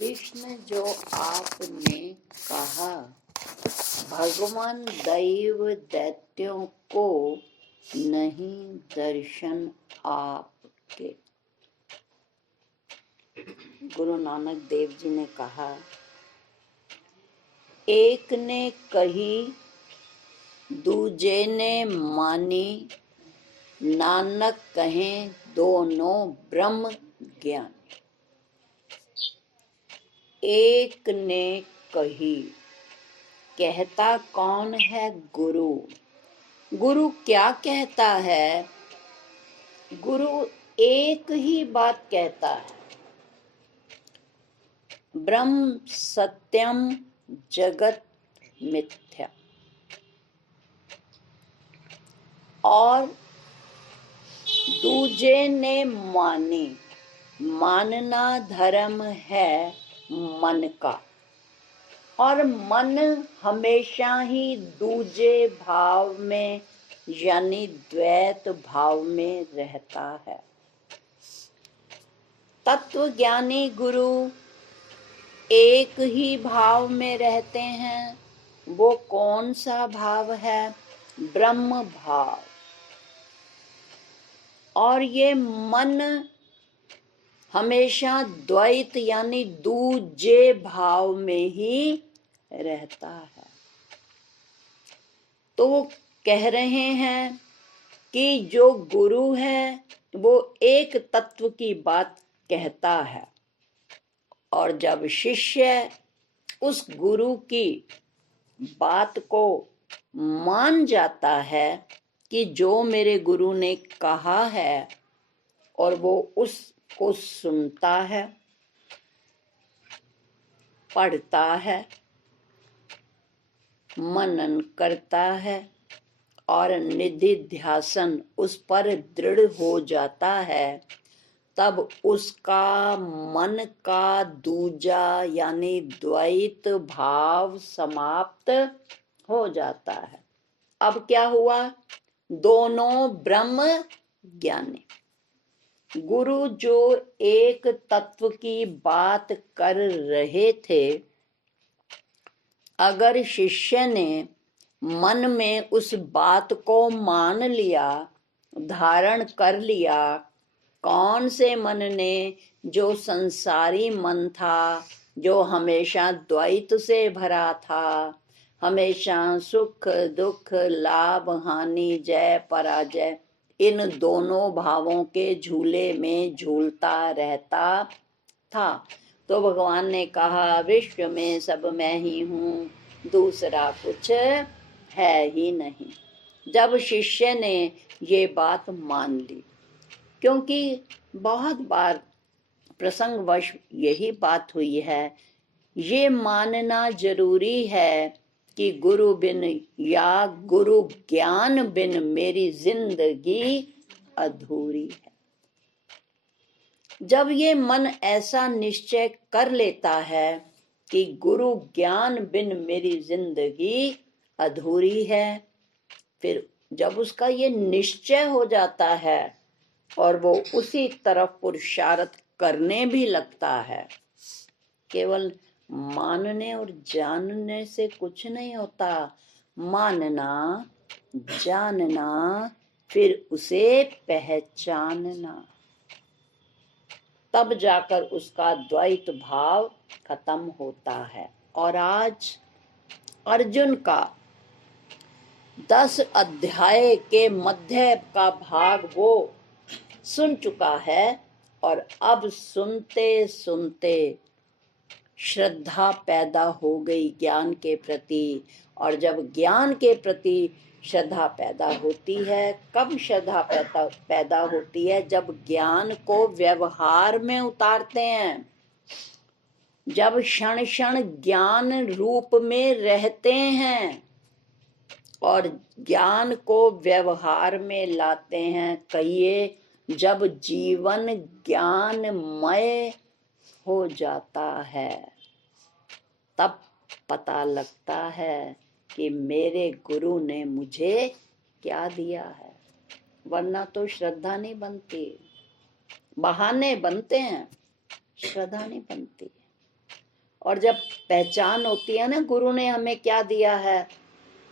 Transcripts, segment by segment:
कृष्ण जो आपने कहा भगवान दैव दैत्यों को नहीं दर्शन आपके। गुरु नानक देव जी ने कहा, एक ने कही दूजे ने मानी, नानक कहें दोनों ब्रह्म ज्ञान। एक ने कही, कहता कौन है गुरु? गुरु क्या कहता है? गुरु एक ही बात कहता है, ब्रह्म सत्यम जगत मिथ्या। और दूजे ने मानी, मानना धर्म है मन का, और मन हमेशा ही दूजे भाव में यानी द्वैत भाव में रहता है। तत्व ज्ञानी गुरु एक ही भाव में रहते हैं। वो कौन सा भाव है? ब्रह्म भाव। और ये मन हमेशा द्वैत यानी दूजे भाव में ही रहता है। तो वो कह रहे हैं कि जो गुरु है वो एक तत्व की बात कहता है, और जब शिष्य उस गुरु की बात को मान जाता है कि जो मेरे गुरु ने कहा है, और वो उसको सुनता है, पढ़ता है, मनन करता है और निधि ध्यासन उस पर दृढ़ हो जाता है, तब उसका मन का दूजा यानी द्वैत भाव समाप्त हो जाता है। अब क्या हुआ? दोनों ब्रह्म ज्ञानी। गुरु जो एक तत्व की बात कर रहे थे, अगर शिष्य ने मन में उस बात को मान लिया, धारण कर लिया, कौन से मन ने? जो संसारी मन था, जो हमेशा द्वैत से भरा था, हमेशा सुख दुख, लाभ हानि, जय पराजय, इन दोनों भावों के झूले में झूलता रहता था। तो भगवान ने कहा, विश्व में सब मैं ही हूँ, दूसरा कुछ है ही नहीं। जब शिष्य ने ये बात मान ली, क्योंकि बहुत बार प्रसंगवश यही बात हुई है, ये मानना जरूरी है कि गुरु बिन या गुरु ज्ञान बिन मेरी जिंदगी अधूरी है। जब ये मन ऐसा निश्चय कर लेता है कि गुरु ज्ञान बिन मेरी जिंदगी अधूरी है, फिर जब उसका ये निश्चय हो जाता है और वो उसी तरफ पुरुषार्थ करने भी लगता है, केवल मानने और जानने से कुछ नहीं होता। मानना, जानना, फिर उसे पहचानना, तब जाकर उसका द्वैत भाव खत्म होता है। और आज अर्जुन का 10 अध्याय के मध्य का भाग वो सुन चुका है, और अब सुनते सुनते श्रद्धा पैदा हो गई ज्ञान के प्रति। और जब ज्ञान के प्रति श्रद्धा पैदा होती है, कब श्रद्धा पैदा होती है? जब ज्ञान को व्यवहार में उतारते हैं, जब क्षण क्षण ज्ञान रूप में रहते हैं और ज्ञान को व्यवहार में लाते हैं। कहिए, जब जीवन ज्ञानमय हो जाता है, तब पता लगता है कि मेरे गुरु ने मुझे क्या दिया है। वरना तो श्रद्धा नहीं बनती, बहाने बनते हैं, श्रद्धा नहीं बनती। और जब पहचान होती है ना गुरु ने हमें क्या दिया है,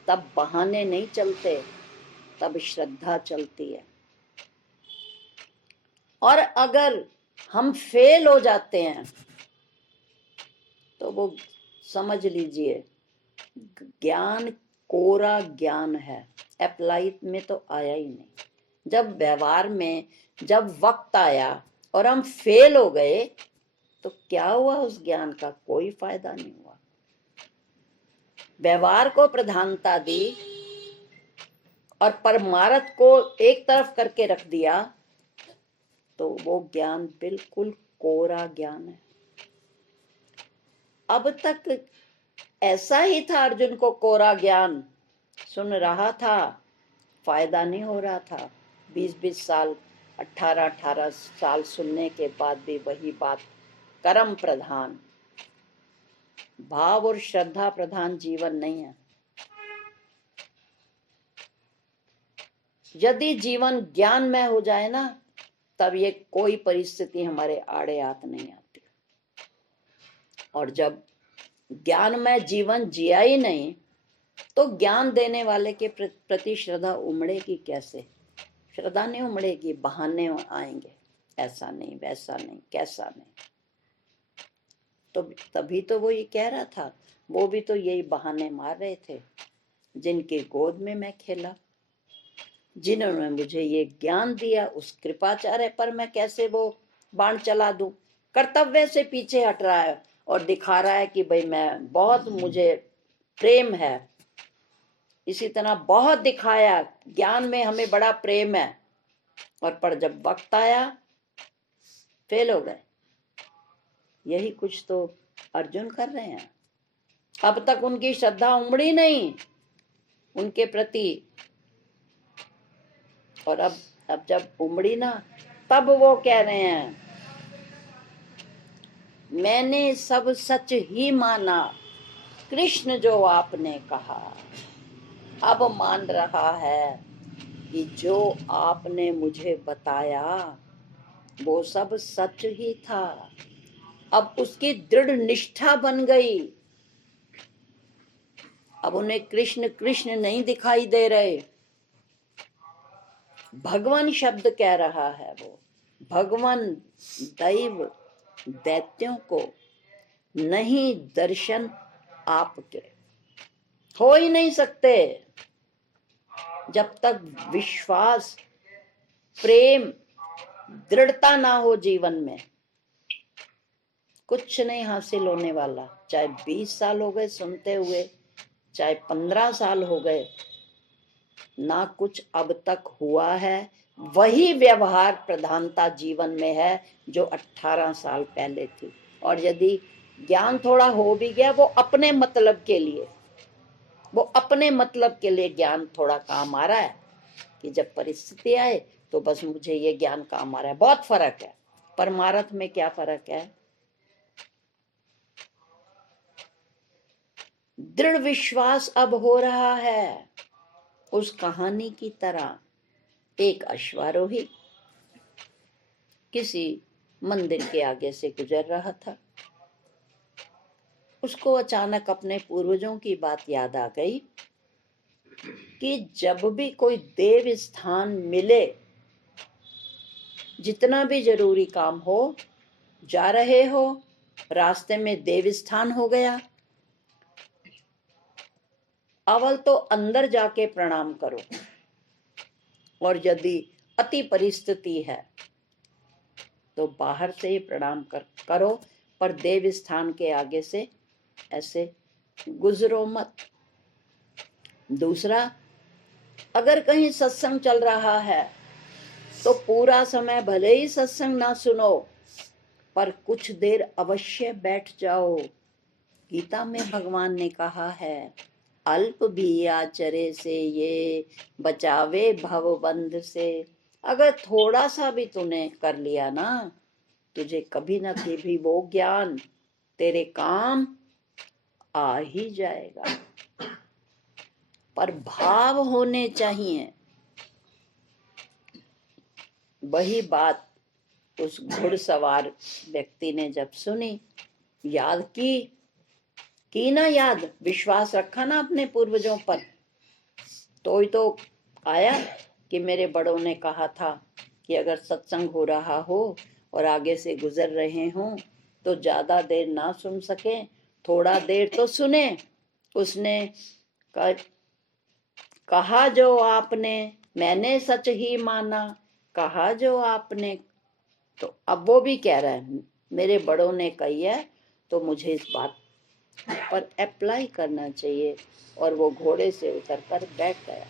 तब बहाने नहीं चलते, तब श्रद्धा चलती है। और अगर हम फेल हो जाते हैं तो वो समझ लीजिए ज्ञान कोरा ज्ञान है, अप्लाइड में तो आया ही नहीं। जब व्यवहार में जब वक्त आया और हम फेल हो गए तो क्या हुआ, उस ज्ञान का कोई फायदा नहीं हुआ। व्यवहार को प्रधानता दी और परमार्थ को एक तरफ करके रख दिया तो वो ज्ञान बिल्कुल कोरा ज्ञान है। अब तक ऐसा ही था, अर्जुन को कोरा ज्ञान सुन रहा था, फायदा नहीं हो रहा था। 20-20 साल 18-18 साल सुनने के बाद भी वही बात, कर्म प्रधान, भाव और श्रद्धा प्रधान जीवन नहीं है। यदि जीवन ज्ञान में हो जाए ना, तब ये कोई परिस्थिति हमारे आड़े हाथ नहीं आती। और जब ज्ञान में जीवन जिया ही नहीं तो ज्ञान देने वाले के प्रति श्रद्धा उमड़ेगी कैसे? श्रद्धा नहीं उमड़ेगी, बहाने आएंगे, ऐसा नहीं, वैसा नहीं, कैसा नहीं। तो तभी तो वो ये कह रहा था, वो भी तो यही बहाने मार रहे थे। जिनके गोद में मैं खेला, जिन्होंने मुझे ये ज्ञान दिया, उस कृपाचार्य पर मैं कैसे वो बाण चला दूं? कर्तव्य से पीछे हट रहा है और दिखा रहा है कि भाई मैं बहुत, मुझे प्रेम है। इसी तरह बहुत दिखाया ज्ञान में हमें बड़ा प्रेम है, और पर जब वक्त आया फेल हो गए। यही कुछ तो अर्जुन कर रहे हैं। अब तक उनकी श्रद्धा उमड़ी नहीं उनके प्रति, और अब जब उमड़ी ना, तब वो कह रहे हैं मैंने सब सच ही माना, कृष्ण जो आपने कहा। अब मान रहा है कि जो आपने मुझे बताया वो सब सच ही था। अब उसकी दृढ़ निष्ठा बन गई। अब उन्हें कृष्ण कृष्ण नहीं दिखाई दे रहे, भगवान शब्द कह रहा है वो। भगवान दैव दैत्यों को नहीं दर्शन आपके हो ही नहीं सकते जब तक विश्वास, प्रेम, दृढ़ता ना हो जीवन में। कुछ नहीं हासिल होने वाला, चाहे 20 साल हो गए सुनते हुए, चाहे 15 साल हो गए, ना कुछ अब तक हुआ है। वही व्यवहार प्रधानता जीवन में है जो 18 साल पहले थी। और यदि ज्ञान थोड़ा हो भी गया, वो अपने मतलब के लिए, वो अपने मतलब के लिए ज्ञान थोड़ा काम आ रहा है कि जब परिस्थिति आए तो बस मुझे ये ज्ञान काम आ रहा है। बहुत फर्क है। परमार्थ में क्या फर्क है? दृढ़ विश्वास अब हो रहा है। उस कहानी की तरह एक अश्वारोही किसी मंदिर के आगे से गुजर रहा था। उसको अचानक अपने पूर्वजों की बात याद आ गई कि जब भी कोई देव स्थान मिले, जितना भी जरूरी काम हो, जा रहे हो, रास्ते में देव स्थान हो गया, अवल तो अंदर जाके प्रणाम करो, और यदि अति परिस्थिति है तो बाहर से ही प्रणाम करो, पर देव स्थान के आगे से ऐसे गुजरो मत। दूसरा, अगर कहीं सत्संग चल रहा है तो पूरा समय भले ही सत्संग ना सुनो, पर कुछ देर अवश्य बैठ जाओ। गीता में भगवान ने कहा है, अल्प भी आचरे से ये बचावे भवबंध से। अगर थोड़ा सा भी तूने कर लिया ना, तुझे कभी ना कभी वो ज्ञान तेरे काम आ ही जाएगा। पर भाव होने चाहिए। वही बात उस घुड़सवार व्यक्ति ने जब सुनी, याद की, की ना याद, विश्वास रखा ना अपने पूर्वजों पर। तो ही तो आया कि मेरे बड़ों ने कहा था कि अगर सत्संग हो रहा हो और आगे से गुजर रहे हों तो ज्यादा देर ना सुन सके, थोड़ा देर तो सुने। उसने कहा जो आपने, मैंने सच ही माना, कहा जो आपने। तो अब वो भी कह रहा है मेरे बड़ों ने कही है तो मुझे इस बात पर अप्लाई करना चाहिए। और वो घोड़े से उतरकर बैठ गया।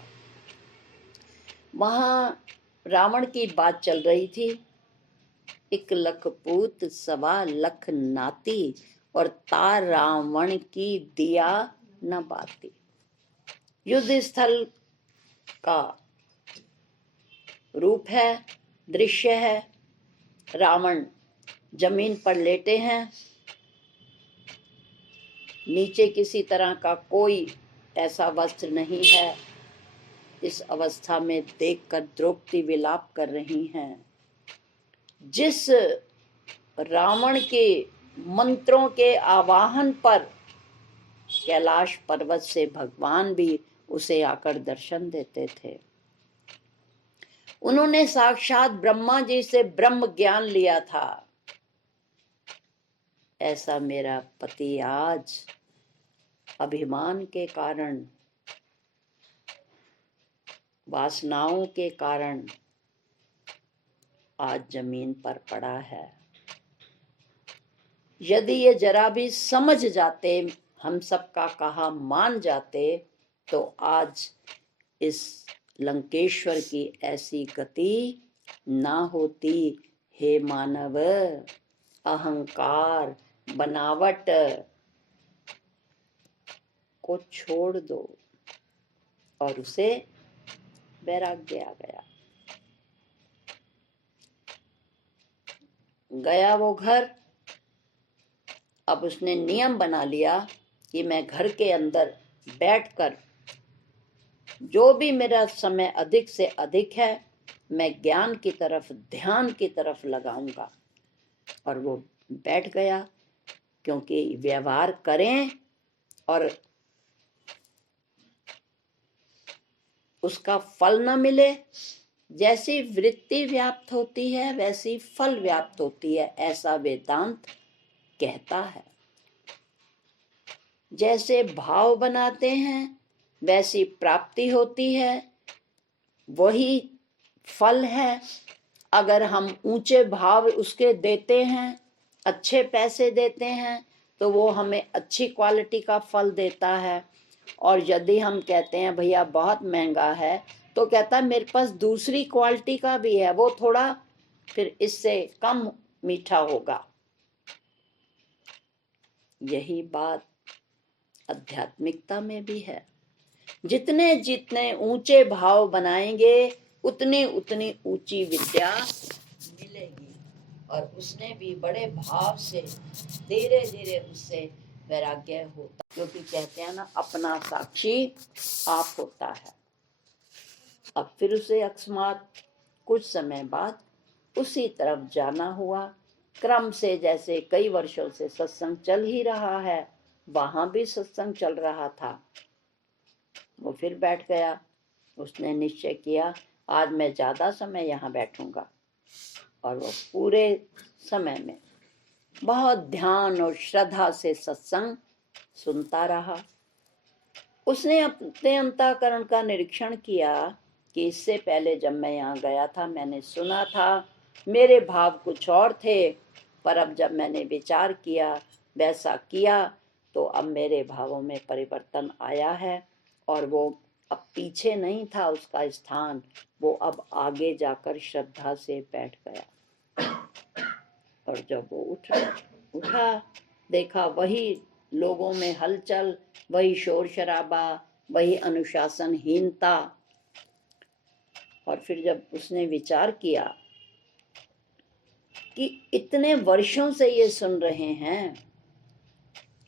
वहां रावण की बात चल रही थी। 1 लख पूत 1.25 लख नाती, और तार रावण की दिया न बाती। युद्ध स्थल का रूप है, दृश्य है। रावण जमीन पर लेटे हैं, नीचे किसी तरह का कोई ऐसा वस्त्र नहीं है। इस अवस्था में देखकर द्रौपदी विलाप कर रही हैं। जिस रावण के मंत्रों के आवाहन पर कैलाश पर्वत से भगवान भी उसे आकर दर्शन देते थे। उन्होंने साक्षात ब्रह्मा जी से ब्रह्म ज्ञान लिया था। ऐसा मेरा पति आज अभिमान के कारण, वासनाओं के कारण आज जमीन पर पड़ा है। यदि ये जरा भी समझ जाते, हम सबका कहा मान जाते, तो आज इस लंकेश्वर की ऐसी गति ना होती। हे मानव, अहंकार, बनावट को छोड़ दो। और उसे वैराग्य आ गया। गया वो घर। अब उसने नियम बना लिया कि मैं घर के अंदर बैठकर जो भी मेरा समय अधिक से अधिक है मैं ज्ञान की तरफ, ध्यान की तरफ लगाऊंगा। और वो बैठ गया, क्योंकि व्यवहार करें और उसका फल न मिले। जैसी वृत्ति व्याप्त होती है वैसी फल व्याप्त होती है, ऐसा वेदांत कहता है। जैसे भाव बनाते हैं वैसी प्राप्ति होती है, वही फल है। अगर हम ऊंचे भाव उसके देते हैं, अच्छे पैसे देते हैं, तो वो हमें अच्छी क्वालिटी का फल देता है। और यदि हम कहते हैं भैया बहुत महंगा है, तो कहता है मेरे पास दूसरी क्वालिटी का भी है, वो थोड़ा फिर इससे कम मीठा होगा। यही बात आध्यात्मिकता में भी है। जितने जितने ऊंचे भाव बनाएंगे उतनी उतनी ऊंची विद्या मिलेगी। और उसने भी बड़े भाव से धीरे धीरे उससे वैराग्य होता, क्योंकि कहते हैं ना अपना साक्षी आप होता है। अब फिर उसे अकस्मात कुछ समय बाद उसी तरफ जाना हुआ। क्रम से जैसे कई वर्षों से सत्संग चल ही रहा है, वहां भी सत्संग चल रहा था। वो फिर बैठ गया। उसने निश्चय किया आज मैं ज्यादा समय यहाँ बैठूंगा। और वो पूरे समय में बहुत ध्यान और श्रद्धा से सत्संग सुनता रहा। उसने अपने अंतःकरण का निरीक्षण किया कि इससे पहले जब मैं यहाँ गया था मैंने सुना था, मेरे भाव कुछ और थे, पर अब जब मैंने विचार किया, वैसा किया, तो अब मेरे भावों में परिवर्तन आया है। और वो अब पीछे नहीं था उसका स्थान, वो अब आगे जाकर श्रद्धा से बैठ गया। और जब वो उठा, देखा वही लोगों में हलचल, वही शोर शराबा, वही अनुशासनहीनता। और फिर जब उसने विचार किया कि इतने वर्षों से ये सुन रहे हैं,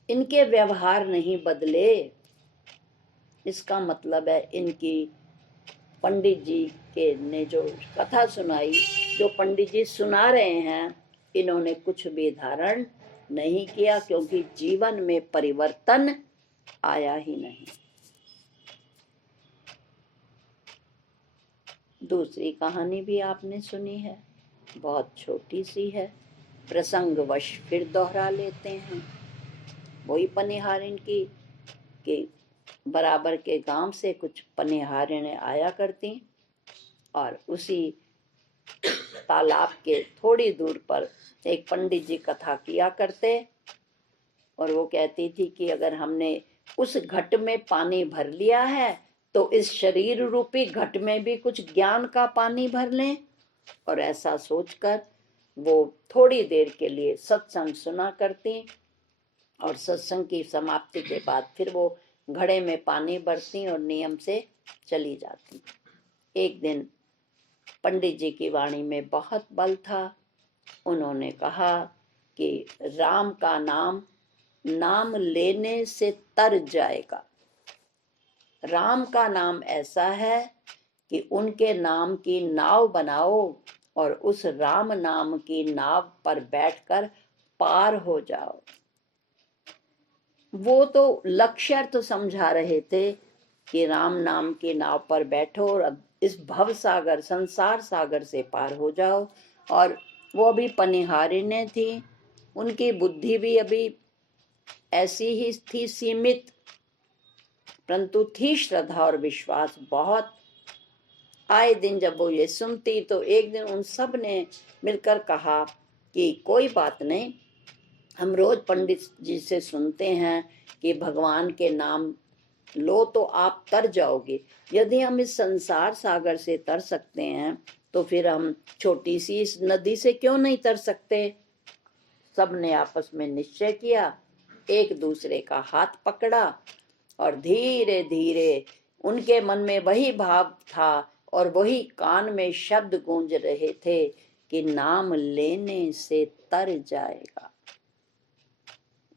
इनके व्यवहार नहीं बदले, इसका मतलब है इनकी पंडित जी के ने जो कथा सुनाई, जो पंडित जी सुना रहे हैं, इन्होंने कुछ भी धारण नहीं किया, क्योंकि जीवन में परिवर्तन आया ही नहीं। दूसरी कहानी भी आपने सुनी है, बहुत छोटी सी है, प्रसंगवश फिर दोहरा लेते हैं। वही पनिहारिन की कि बराबर के गांव से कुछ पनिहारिनें आया करती और उसी तालाब के थोड़ी दूर पर एक पंडित जी कथा किया करते, और वो कहती थी कि अगर हमने उस घट में पानी भर लिया है तो इस शरीर रूपी घट में भी कुछ ज्ञान का पानी भर लें। और ऐसा सोचकर वो थोड़ी देर के लिए सत्संग सुना करती, और सत्संग की समाप्ति के बाद फिर वो घड़े में पानी भरती और नियम से चली जाती। एक दिन पंडित जी की वाणी में बहुत बल था। उन्होंने कहा कि राम का नाम लेने से तर जाएगा। राम का नाम ऐसा है कि उनके नाम की नाव बनाओ और उस राम नाम की नाव पर बैठकर पार हो जाओ। वो तो लक्ष्य तो समझा रहे थे कि राम नाम की नाव पर बैठो और अब इस भव सागर संसार सागर से पार हो जाओ। और वो अभी पनिहारिनें थी, उनकी बुद्धि भी अभी ऐसी ही थी, सीमित, परंतु थी श्रद्धा और विश्वास बहुत। आए दिन जब वो ये सुनती तो एक दिन उन सब ने मिलकर कहा कि कोई बात नहीं, हम रोज पंडित जी से सुनते हैं कि भगवान के नाम लो तो आप तर जाओगे। यदि हम इस संसार सागर से तर सकते हैं तो फिर हम छोटी सी इस नदी से क्यों नहीं तर सकते। सब ने आपस में निश्चय किया, एक दूसरे का हाथ पकड़ा और धीरे धीरे उनके मन में वही भाव था और वही कान में शब्द गूंज रहे थे कि नाम लेने से तर जाएगा।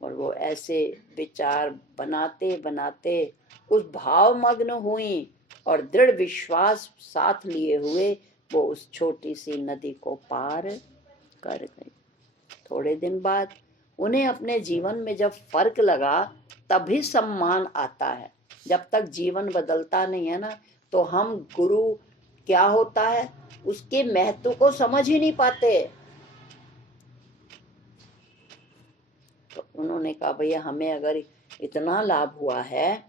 और वो ऐसे विचार बनाते बनाते उस भाव मग्न हुई और दृढ़ विश्वास साथ लिए हुए वो उस छोटी सी नदी को पार कर गई। थोड़े दिन बाद उन्हें अपने जीवन में जब फर्क लगा तभी सम्मान आता है। जब तक जीवन बदलता नहीं है ना, तो हम गुरु क्या होता है उसके महत्व को समझ ही नहीं पाते। तो उन्होंने कहा भैया हमें अगर इतना लाभ हुआ है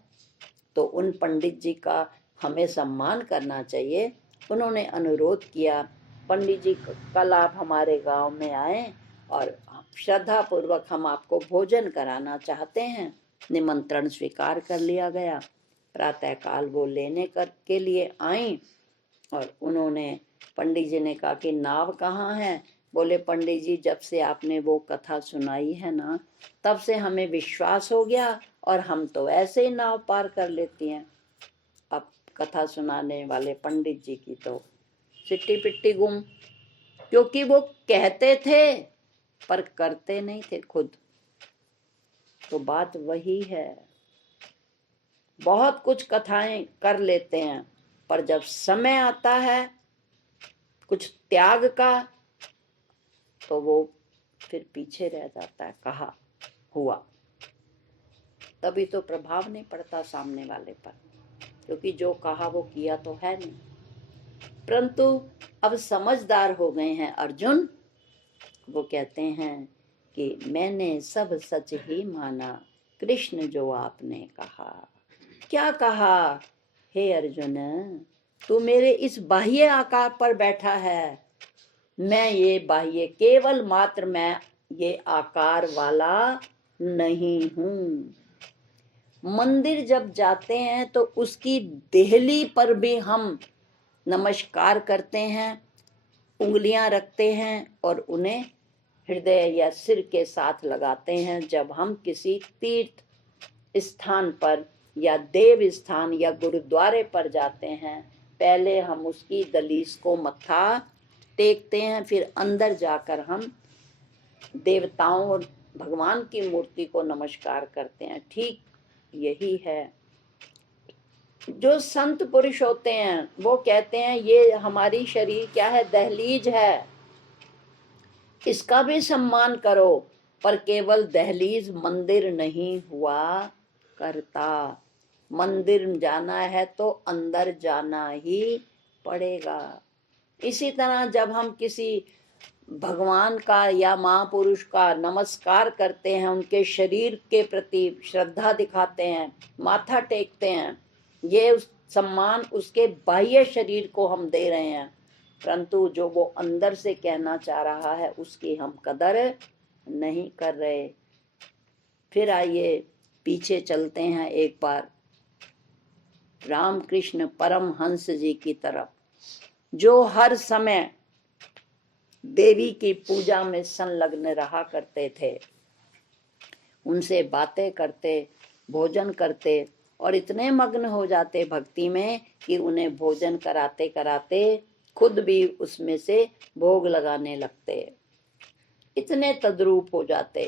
तो उन पंडित जी का हमें सम्मान करना चाहिए। उन्होंने अनुरोध किया, पंडित जी कल आप हमारे गांव में आए और श्रद्धा पूर्वक हम आपको भोजन कराना चाहते हैं। निमंत्रण स्वीकार कर लिया गया। प्रातःकाल वो लेने के लिए आई और उन्होंने पंडित जी ने कहा कि नाव कहाँ है। बोले पंडित जी जब से आपने वो कथा सुनाई है ना तब से हमें विश्वास हो गया और हम तो ऐसे ही नाव पार कर लेती हैं। अब कथा सुनाने वाले पंडित जी की तो सिट्टी पिट्टी गुम, क्योंकि वो कहते थे पर करते नहीं थे खुद। तो बात वही है, बहुत कुछ कथाएं कर लेते हैं पर जब समय आता है कुछ त्याग का तो वो फिर पीछे रह जाता है। कहा हुआ तभी तो प्रभाव नहीं पड़ता सामने वाले पर, क्योंकि जो कहा वो किया तो है नहीं। परंतु अब समझदार हो गए हैं अर्जुन। वो कहते हैं कि मैंने सब सच ही माना कृष्ण जो आपने कहा। क्या कहा? हे अर्जुन, तू मेरे इस बाह्य आकार पर बैठा है, मैं ये बाह्य केवल मात्र मैं ये आकार वाला नहीं हूँ। मंदिर जब जाते हैं तो उसकी देहली पर भी हम नमस्कार करते हैं, उंगलियां रखते हैं और उन्हें हृदय या सिर के साथ लगाते हैं। जब हम किसी तीर्थ स्थान पर या देव स्थान या गुरुद्वारे पर जाते हैं, पहले हम उसकी दलीस को मत्था टेकते हैं, फिर अंदर जाकर हम देवताओं और भगवान की मूर्ति को नमस्कार करते हैं। ठीक यही है। जो संत पुरुष होते हैं वो कहते हैं ये हमारी शरीर क्या है, दहलीज है, इसका भी सम्मान करो। पर केवल दहलीज मंदिर नहीं हुआ करता। मंदिर जाना है तो अंदर जाना ही पड़ेगा। इसी तरह जब हम किसी भगवान का या महापुरुष का नमस्कार करते हैं, उनके शरीर के प्रति श्रद्धा दिखाते हैं, माथा टेकते हैं, ये उस सम्मान उसके बाह्य शरीर को हम दे रहे हैं, परंतु जो वो अंदर से कहना चाह रहा है उसकी हम कदर नहीं कर रहे। फिर आइए पीछे चलते हैं एक बार रामकृष्ण परमहंस जी की तरफ, जो हर समय देवी की पूजा में संलग्न रहा करते थे। उनसे बातें करते, भोजन करते और इतने मग्न हो जाते भक्ति में कि उन्हें भोजन कराते कराते खुद भी उसमें से भोग लगाने लगते, इतने तद्रूप हो जाते।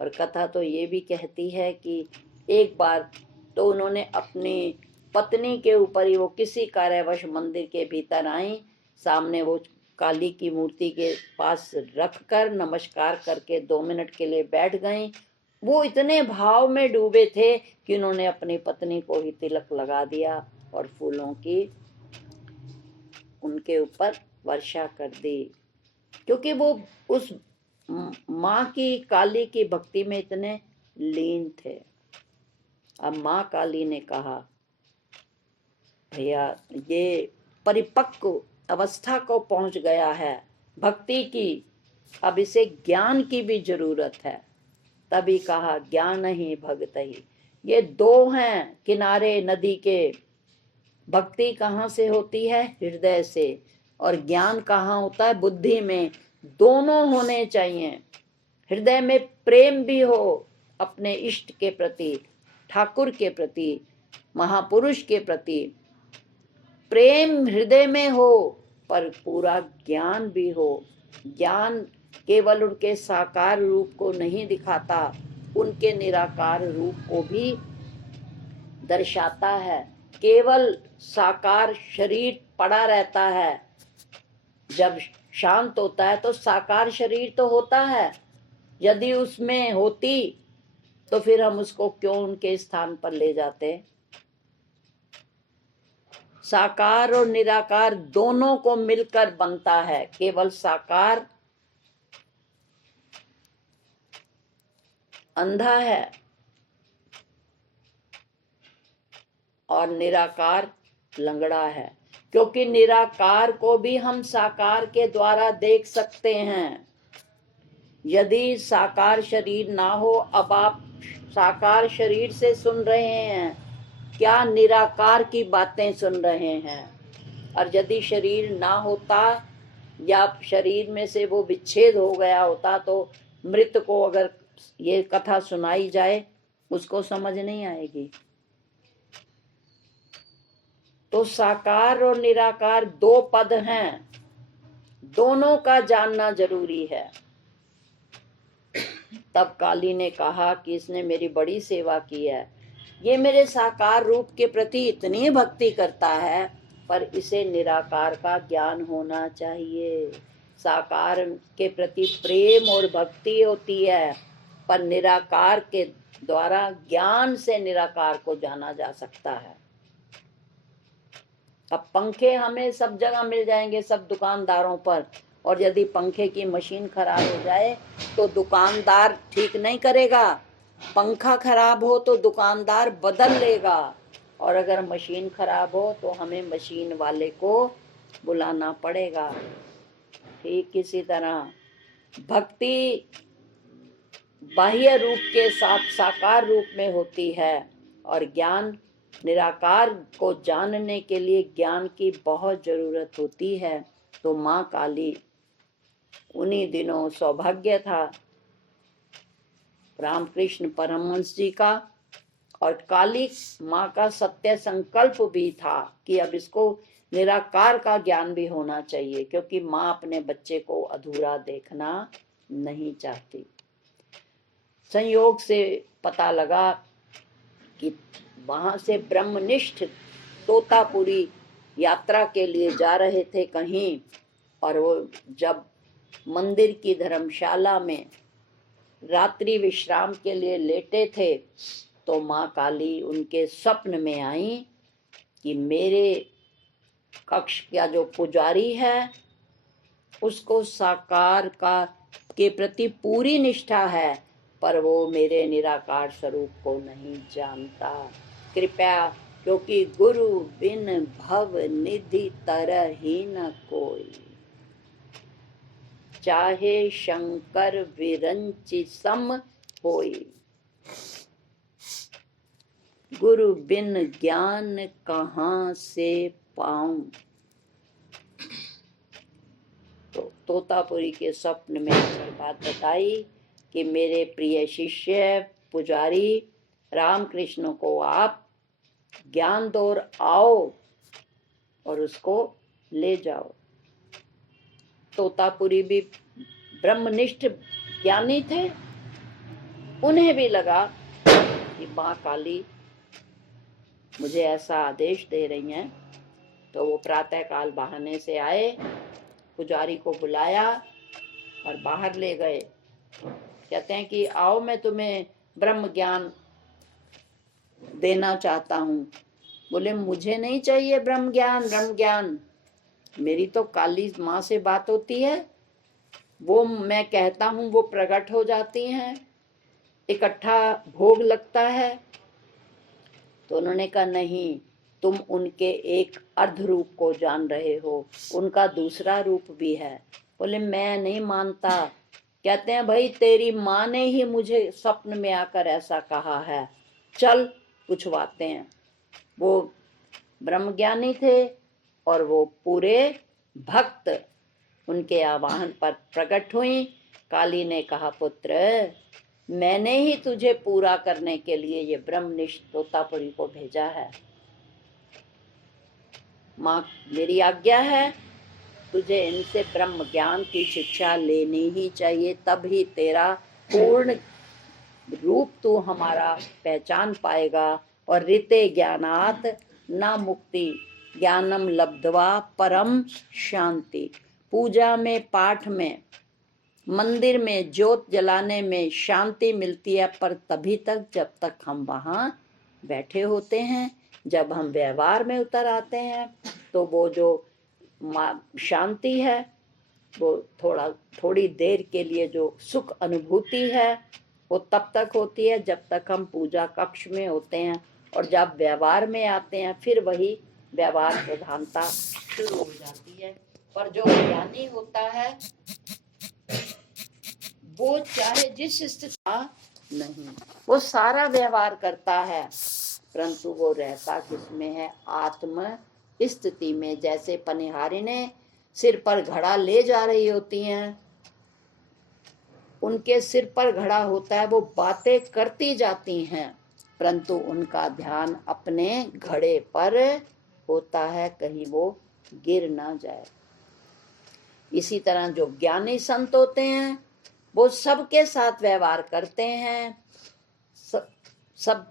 और कथा तो ये भी कहती है कि एक बार तो उन्होंने अपनी पत्नी के ऊपर ही, वो किसी कार्यवश मंदिर के भीतर आई, सामने वो काली की मूर्ति के पास रखकर नमस्कार करके 2 मिनट के लिए बैठ गई। वो इतने भाव में डूबे थे कि उन्होंने अपनी पत्नी को ही तिलक लगा दिया और फूलों की उनके ऊपर वर्षा कर दी, क्योंकि वो उस माँ की काली की भक्ति में इतने लीन थे। अब माँ काली ने कहा, भैया ये परिपक्व अवस्था को पहुंच गया है भक्ति की, अब इसे ज्ञान की भी जरूरत है। तभी कहा, ज्ञान ही भगत ही। ये 2 हैं किनारे नदी के। भक्ति कहाँ से होती है? हृदय से। और ज्ञान कहाँ होता है? बुद्धि में। दोनों होने चाहिए। हृदय में प्रेम भी हो अपने इष्ट के प्रति, ठाकुर के प्रति, महापुरुष के प्रति। प्रेम हृदय में हो पर पूरा ज्ञान भी हो। ज्ञान केवल उनके साकार रूप को नहीं दिखाता, उनके निराकार रूप को भी दर्शाता है। केवल साकार शरीर पड़ा रहता है, जब शांत होता है तो साकार शरीर तो होता है। यदि उसमें होती तो फिर हम उसको क्यों उनके स्थान पर ले जाते? साकार और निराकार दोनों को मिलकर बनता है। केवल साकार अंधा है और निराकार लंगड़ा है, क्योंकि निराकार को भी हम साकार के द्वारा देख सकते हैं। यदि साकार शरीर ना हो, अब आप साकार शरीर से सुन रहे हैं, क्या निराकार की बातें सुन रहे हैं। और यदि शरीर ना होता या शरीर में से वो विच्छेद हो गया होता तो मृत को अगर ये कथा सुनाई जाए उसको समझ नहीं आएगी। तो साकार और निराकार 2 पद हैं, दोनों का जानना जरूरी है। तब काली ने कहा कि इसने मेरी बड़ी सेवा की है, ये मेरे साकार रूप के प्रति इतनी भक्ति करता है, पर इसे निराकार का ज्ञान होना चाहिए। साकार के प्रति प्रेम और भक्ति होती है, पर निराकार के द्वारा ज्ञान से निराकार को जाना जा सकता है। अब पंखे हमें सब जगह मिल जाएंगे, सब दुकानदारों पर, और यदि पंखे की मशीन खराब हो जाए तो दुकानदार ठीक नहीं करेगा। पंखा खराब हो तो दुकानदार बदल लेगा, और अगर मशीन खराब हो तो हमें मशीन वाले को बुलाना पड़ेगा। ठीक इसी तरह भक्ति बाह्य रूप के साथ साकार रूप में होती है, और ज्ञान निराकार को जानने के लिए ज्ञान की बहुत जरूरत होती है। तो माँ काली, उन्हीं दिनों सौभाग्य था रामकृष्ण परमहंस जी का, और काली माँ का सत्य संकल्प भी था कि अब इसको निराकार का ज्ञान भी होना चाहिए, क्योंकि माँ अपने बच्चे को अधूरा देखना नहीं चाहती। संयोग से पता लगा कि वहां से ब्रह्मनिष्ठ तोतापुरी यात्रा के लिए जा रहे थे कहीं, और वो जब मंदिर की धर्मशाला में रात्रि विश्राम के लिए लेटे थे तो माँ काली उनके स्वप्न में आई कि मेरे कक्ष का जो पुजारी है उसको साकार का के प्रति पूरी निष्ठा है, पर वो मेरे निराकार स्वरूप को नहीं जानता। कृपया, क्योंकि गुरु बिन भव निधि तरह ही न कोई, चाहे शंकर विरंचि सम होई। गुरु बिन ज्ञान कहाँ से पाऊं। तो तोतापुरी के स्वप्न में बात बताई कि मेरे प्रिय शिष्य पुजारी रामकृष्ण को आप ज्ञान दो और आओ और उसको ले जाओ। तोतापुरी भी ब्रह्मनिष्ठ ज्ञानी थे, उन्हें भी लगा कि माँ काली मुझे ऐसा आदेश दे रही हैं। तो वो प्रातः काल बहाने से आए, पुजारी को बुलाया और बाहर ले गए। कहते हैं कि आओ, मैं तुम्हें ब्रह्म ज्ञान देना चाहता हूँ। बोले मुझे नहीं चाहिए ब्रह्म ज्ञान। ब्रह्म ज्ञान मेरी तो काली माँ से बात होती है, वो मैं कहता हूँ वो प्रकट हो जाती हैं, इकट्ठा भोग लगता है। तो उन्होंने कहा नहीं, तुम उनके एक अर्ध रूप को जान रहे हो, उनका दूसरा रूप भी है। बोले मैं नहीं मानता। कहते हैं भाई तेरी माँ ने ही मुझे स्वप्न में आकर ऐसा कहा है, चल पूछवाते हैं। वो ब्रह्मज्ञानी थे और वो पूरे भक्त उनके आवाहन पर प्रकट हुई। काली ने कहा पुत्र, मैंने ही तुझे पूरा करने के लिए ये ब्रह्मनिष्ठ तोतापुरी को भेजा है। माँ मेरी आज्ञा है, तुझे इनसे ब्रह्म ज्ञान की शिक्षा लेनी ही चाहिए, तब ही तेरा पूर्ण रूप तू हमारा पहचान पाएगा। और ऋते ज्ञानात न मुक्ति ज्ञानम लब्ध्वा परम शांति। पूजा में, पाठ में, मंदिर में ज्योत जलाने में शांति मिलती है, पर तभी तक जब तक हम वहाँ बैठे होते हैं। जब हम व्यवहार में उतर आते हैं तो वो जो शांति है वो थोड़ी देर के लिए जो सुख अनुभूति है वो तब तक होती है जब तक हम पूजा कक्ष में होते हैं। और जब व्यवहार में आते हैं फिर वही व्यवहार प्रधानता शुरू हो जाती है। पर जो ज्ञानी होता है वो चाहे जिस स्थिति नहीं, वो सारा व्यवहार करता है, परंतु वो रहता किसमें है? आत्म स्थिति में। जैसे पनिहारी ने सिर पर घड़ा ले जा रही होती हैं, उनके सिर पर घड़ा होता है, वो बातें करती जाती हैं, परंतु उनका ध्यान अपने घड़े पर होता है, कहीं वो गिर ना जाए। इसी तरह जो ज्ञानी संत होते हैं वो सबके साथ व्यवहार करते हैं, सब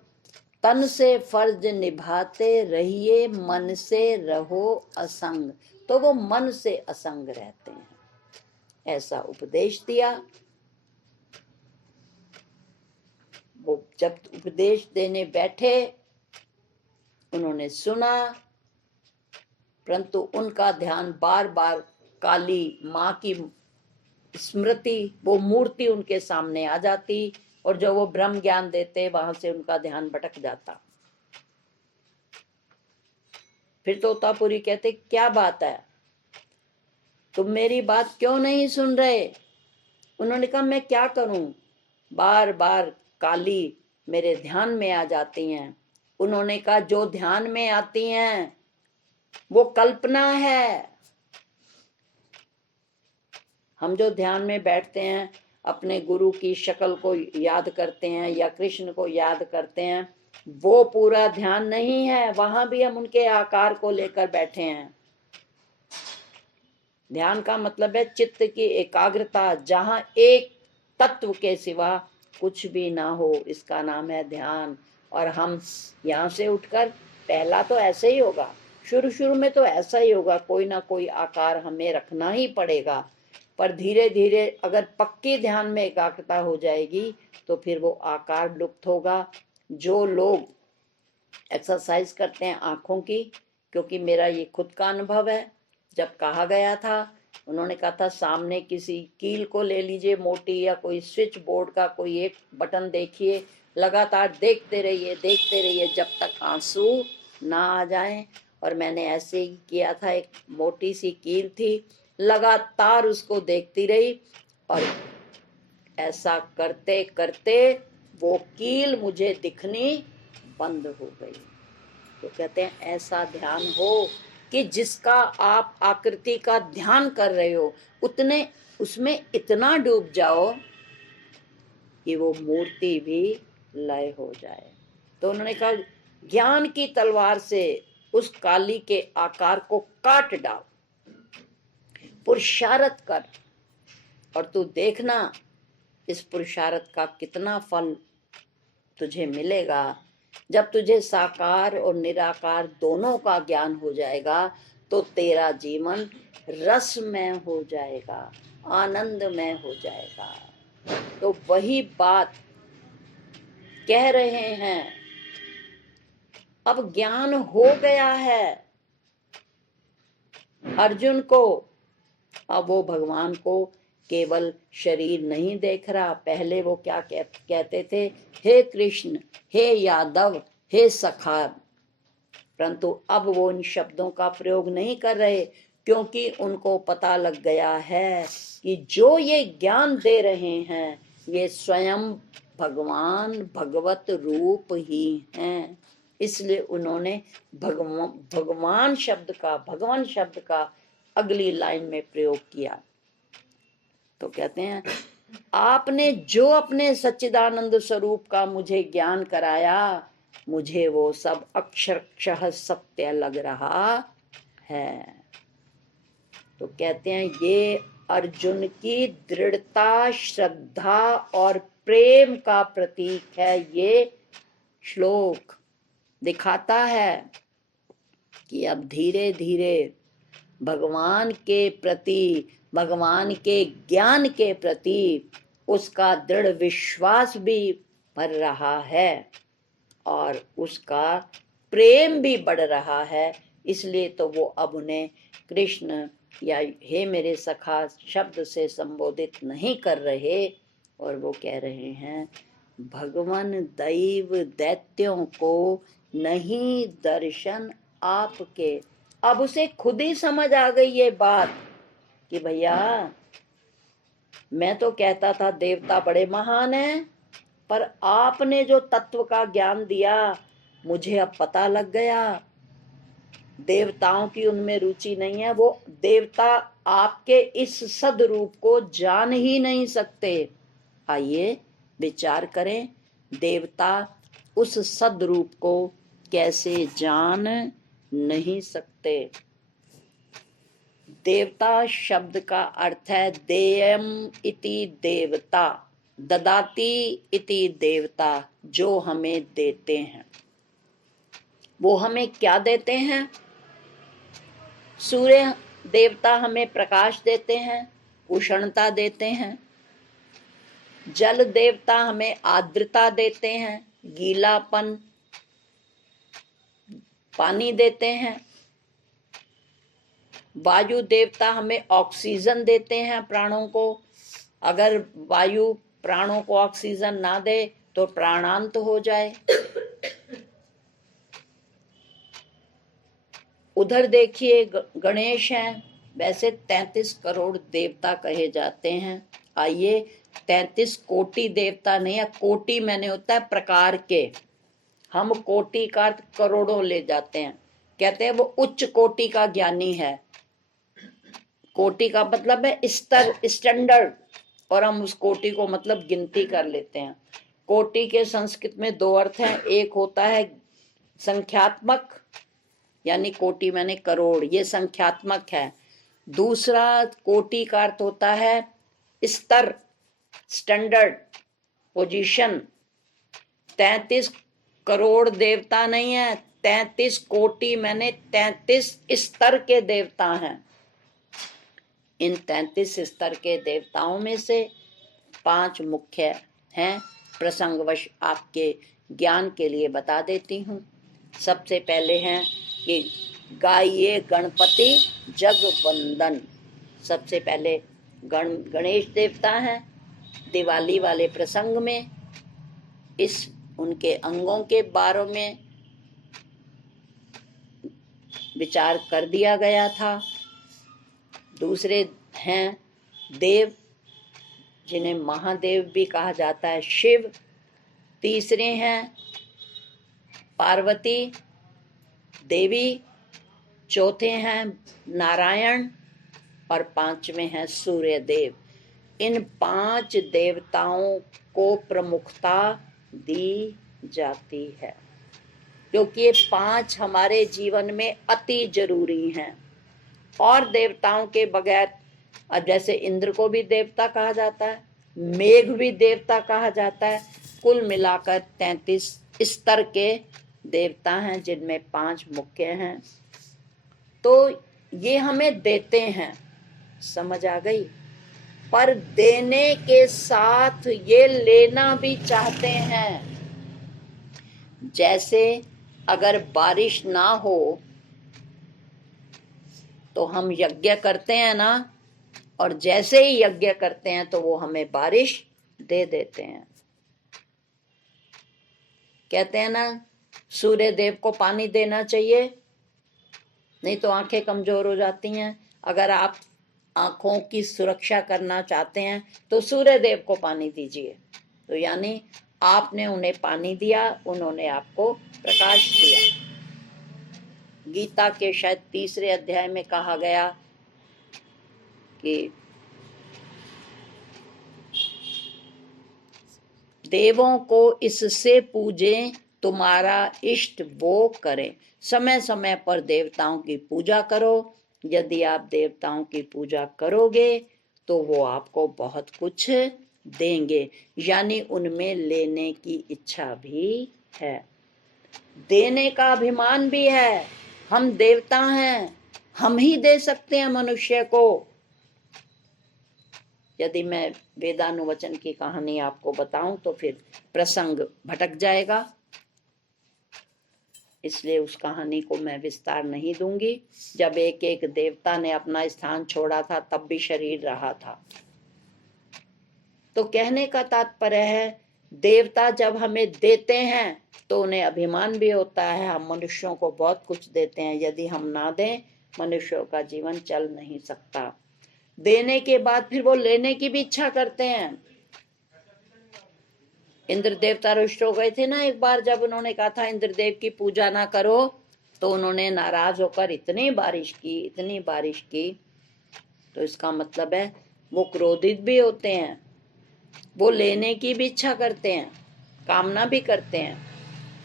तन से फर्ज निभाते रहिए, मन से रहो असंग। तो वो मन से असंग रहते हैं, ऐसा उपदेश दिया। वो जब उपदेश देने बैठे उन्होंने सुना, परंतु उनका ध्यान बार बार काली माँ की स्मृति, वो मूर्ति उनके सामने आ जाती और जो वो ब्रह्म ज्ञान देते वहां से उनका ध्यान भटक जाता। फिर तोतापुरी कहते क्या बात है, तुम मेरी बात क्यों नहीं सुन रहे? उन्होंने कहा मैं क्या करूं, बार बार काली मेरे ध्यान में आ जाती हैं। उन्होंने कहा जो ध्यान में आती हैं वो कल्पना है। हम जो ध्यान में बैठते हैं अपने गुरु की शक्ल को याद करते हैं या कृष्ण को याद करते हैं, वो पूरा ध्यान नहीं है, वहां भी हम उनके आकार को लेकर बैठे हैं। ध्यान का मतलब है चित्त की एकाग्रता, जहां एक तत्व के सिवा कुछ भी ना हो, इसका नाम है ध्यान। और हम यहाँ से उठकर पहला तो ऐसे ही होगा, शुरू शुरू में तो ऐसा ही होगा, कोई ना कोई आकार हमें रखना ही पड़ेगा। पर धीरे धीरे अगर पक्की ध्यान में एकाग्रता हो जाएगी तो फिर वो आकार लुप्त होगा। जो लोग एक्सरसाइज करते हैं आंखों की, क्योंकि मेरा ये खुद का अनुभव है, जब कहा गया था, उन्होंने कहा था सामने किसी कील को ले लीजिए मोटी, या कोई स्विच बोर्ड का कोई एक बटन देखिए, लगातार देखते रहिए जब तक आंसू ना आ जाए। और मैंने ऐसे ही किया था, एक मोटी सी कील थी, लगातार उसको देखती रही, और ऐसा करते करते वो कील मुझे दिखनी बंद हो गई। तो कहते हैं ऐसा ध्यान हो कि जिसका आप आकृति का ध्यान कर रहे हो उतने उसमें इतना डूब जाओ कि वो मूर्ति भी लय हो जाए। तो उन्होंने कहा ज्ञान की तलवार से उस काली के आकार को काट डाल, पुरुषार्थ कर, और तू देखना इस पुरुषार्थ का कितना फल तुझे मिलेगा। जब तुझे साकार और निराकार दोनों का ज्ञान हो जाएगा तो तेरा जीवन रसमय हो जाएगा, आनंदमय हो जाएगा। तो वही बात कह रहे हैं। अब ज्ञान हो गया है अर्जुन को, अब वो भगवान को केवल शरीर नहीं देख रहा। पहले वो क्या कहते थे, हे कृष्ण, हे यादव, हे सखा, परंतु अब वो इन शब्दों का प्रयोग नहीं कर रहे, क्योंकि उनको पता लग गया है कि जो ये ज्ञान दे रहे हैं ये स्वयं भगवान भगवत रूप ही हैं। इसलिए उन्होंने भगवान शब्द का अगली लाइन में प्रयोग किया। तो कहते हैं आपने जो अपने सच्चिदानंद स्वरूप का मुझे ज्ञान कराया, मुझे वो सब अक्षरशः सत्य लग रहा है। तो कहते हैं ये अर्जुन की दृढ़ता, श्रद्धा और प्रेम का प्रतीक है। ये श्लोक दिखाता है कि अब धीरे धीरे भगवान के प्रति, भगवान के ज्ञान के प्रति उसका दृढ़ विश्वास भी बढ़ रहा है और उसका प्रेम भी बढ़ रहा है। इसलिए तो वो अब उन्हें कृष्ण या हे मेरे सखा शब्द से संबोधित नहीं कर रहे, और वो कह रहे हैं भगवान दैव दैत्यों को नहीं दर्शन आपके। अब उसे खुद ही समझ आ गई ये बात कि भैया मैं तो कहता था देवता बड़े महान हैं, पर आपने जो तत्व का ज्ञान दिया मुझे अब पता लग गया देवताओं की उनमें रुचि नहीं है। वो देवता आपके इस सदरूप को जान ही नहीं सकते। आइए विचार करें, देवता उस सदरूप को कैसे जान नहीं सकते। देवता शब्द का अर्थ है देयम इति देवता, ददाती इति देवता, जो हमें देते हैं। वो हमें क्या देते हैं? सूर्य देवता हमें प्रकाश देते हैं, उष्णता देते हैं। जल देवता हमें आर्द्रता देते हैं, गीलापन, पानी देते हैं। वायु देवता हमें ऑक्सीजन देते हैं प्राणों को। अगर वायु प्राणों को ऑक्सीजन ना दे तो प्राणांत हो जाए। उधर देखिए गणेश हैं, वैसे 33 करोड़ देवता कहे जाते हैं। आइए 33 कोटि देवता नहीं है, कोटि मैंने होता है प्रकार के, हम कोटि का करोड़ों ले जाते हैं, कहते हैं वो उच्च कोटि का ज्ञानी है। कोटि का मतलब है स्तर, स्टैंडर्ड, और हम उस कोटि को मतलब गिनती कर लेते हैं। कोटि के संस्कृत में दो अर्थ हैं, एक होता है संख्यात्मक, यानी कोटि मैंने करोड़, ये संख्यात्मक है। दूसरा कोटि का अर्थ होता है स्तर, स्टैंडर्ड, पोजीशन। 33 करोड़ देवता नहीं है, 33 कोटि मैंने 33 स्तर के देवता हैं। इन 33 स्तर के देवताओं में से 5 मुख्य हैं। प्रसंगवश आपके ज्ञान के लिए बता देती हूँ। सबसे पहले हैं कि गाइए गणपति जगवंदन। सबसे पहले गणेश देवता हैं। दिवाली वाले प्रसंग में इस उनके अंगों के बारे में विचार कर दिया गया था। दूसरे हैं देव, जिन्हें महादेव भी कहा जाता है, शिव। तीसरे हैं पार्वती देवी। चौथे हैं नारायण और 5वें हैं सूर्य देव। इन 5 देवताओं को प्रमुखता दी जाती है क्योंकि ये 5 हमारे जीवन में अति जरूरी हैं। और देवताओं के बगैर, जैसे इंद्र को भी देवता कहा जाता है, मेघ भी देवता कहा जाता है। कुल मिलाकर 33 स्तर के देवता हैं, जिनमें 5 मुख्य हैं। तो ये हमें देते हैं, समझ आ गई। पर देने के साथ ये लेना भी चाहते हैं। जैसे अगर बारिश ना हो तो हम यज्ञ करते हैं ना, और जैसे ही यज्ञ करते हैं तो वो हमें बारिश दे देते हैं। कहते हैं ना, सूर्य देव को पानी देना चाहिए, नहीं तो आंखें कमजोर हो जाती हैं। अगर आप आंखों की सुरक्षा करना चाहते हैं तो सूर्य देव को पानी दीजिए। तो यानी आपने उन्हें पानी दिया, उन्होंने आपको प्रकाश दिया। गीता के शायद 3 अध्याय में कहा गया कि देवों को इससे पूजें, तुम्हारा इष्ट वो करे। समय समय पर देवताओं की पूजा करो। यदि आप देवताओं की पूजा करोगे तो वो आपको बहुत कुछ देंगे, यानी उनमें लेने की इच्छा भी है, देने का अभिमान भी है। हम देवता हैं, हम ही दे सकते हैं मनुष्य को। यदि मैं वेदानुवचन की कहानी आपको बताऊं तो फिर प्रसंग भटक जाएगा, इसलिए उस कहानी को मैं विस्तार नहीं दूंगी। जब एक एक देवता ने अपना स्थान छोड़ा था तब भी शरीर रहा था। तो कहने का तात्पर्य है, देवता जब हमें देते हैं तो उन्हें अभिमान भी होता है। हम मनुष्यों को बहुत कुछ देते हैं, यदि हम ना दें मनुष्यों का जीवन चल नहीं सकता। देने के बाद फिर वो लेने की भी इच्छा करते हैं। इंद्र देवता रुष्ट हो गए थे ना एक बार, जब उन्होंने कहा था इंद्रदेव की पूजा ना करो, तो उन्होंने नाराज होकर इतनी बारिश की। तो इसका मतलब है वो क्रोधित भी होते हैं, वो लेने की भी इच्छा करते हैं, कामना भी करते हैं,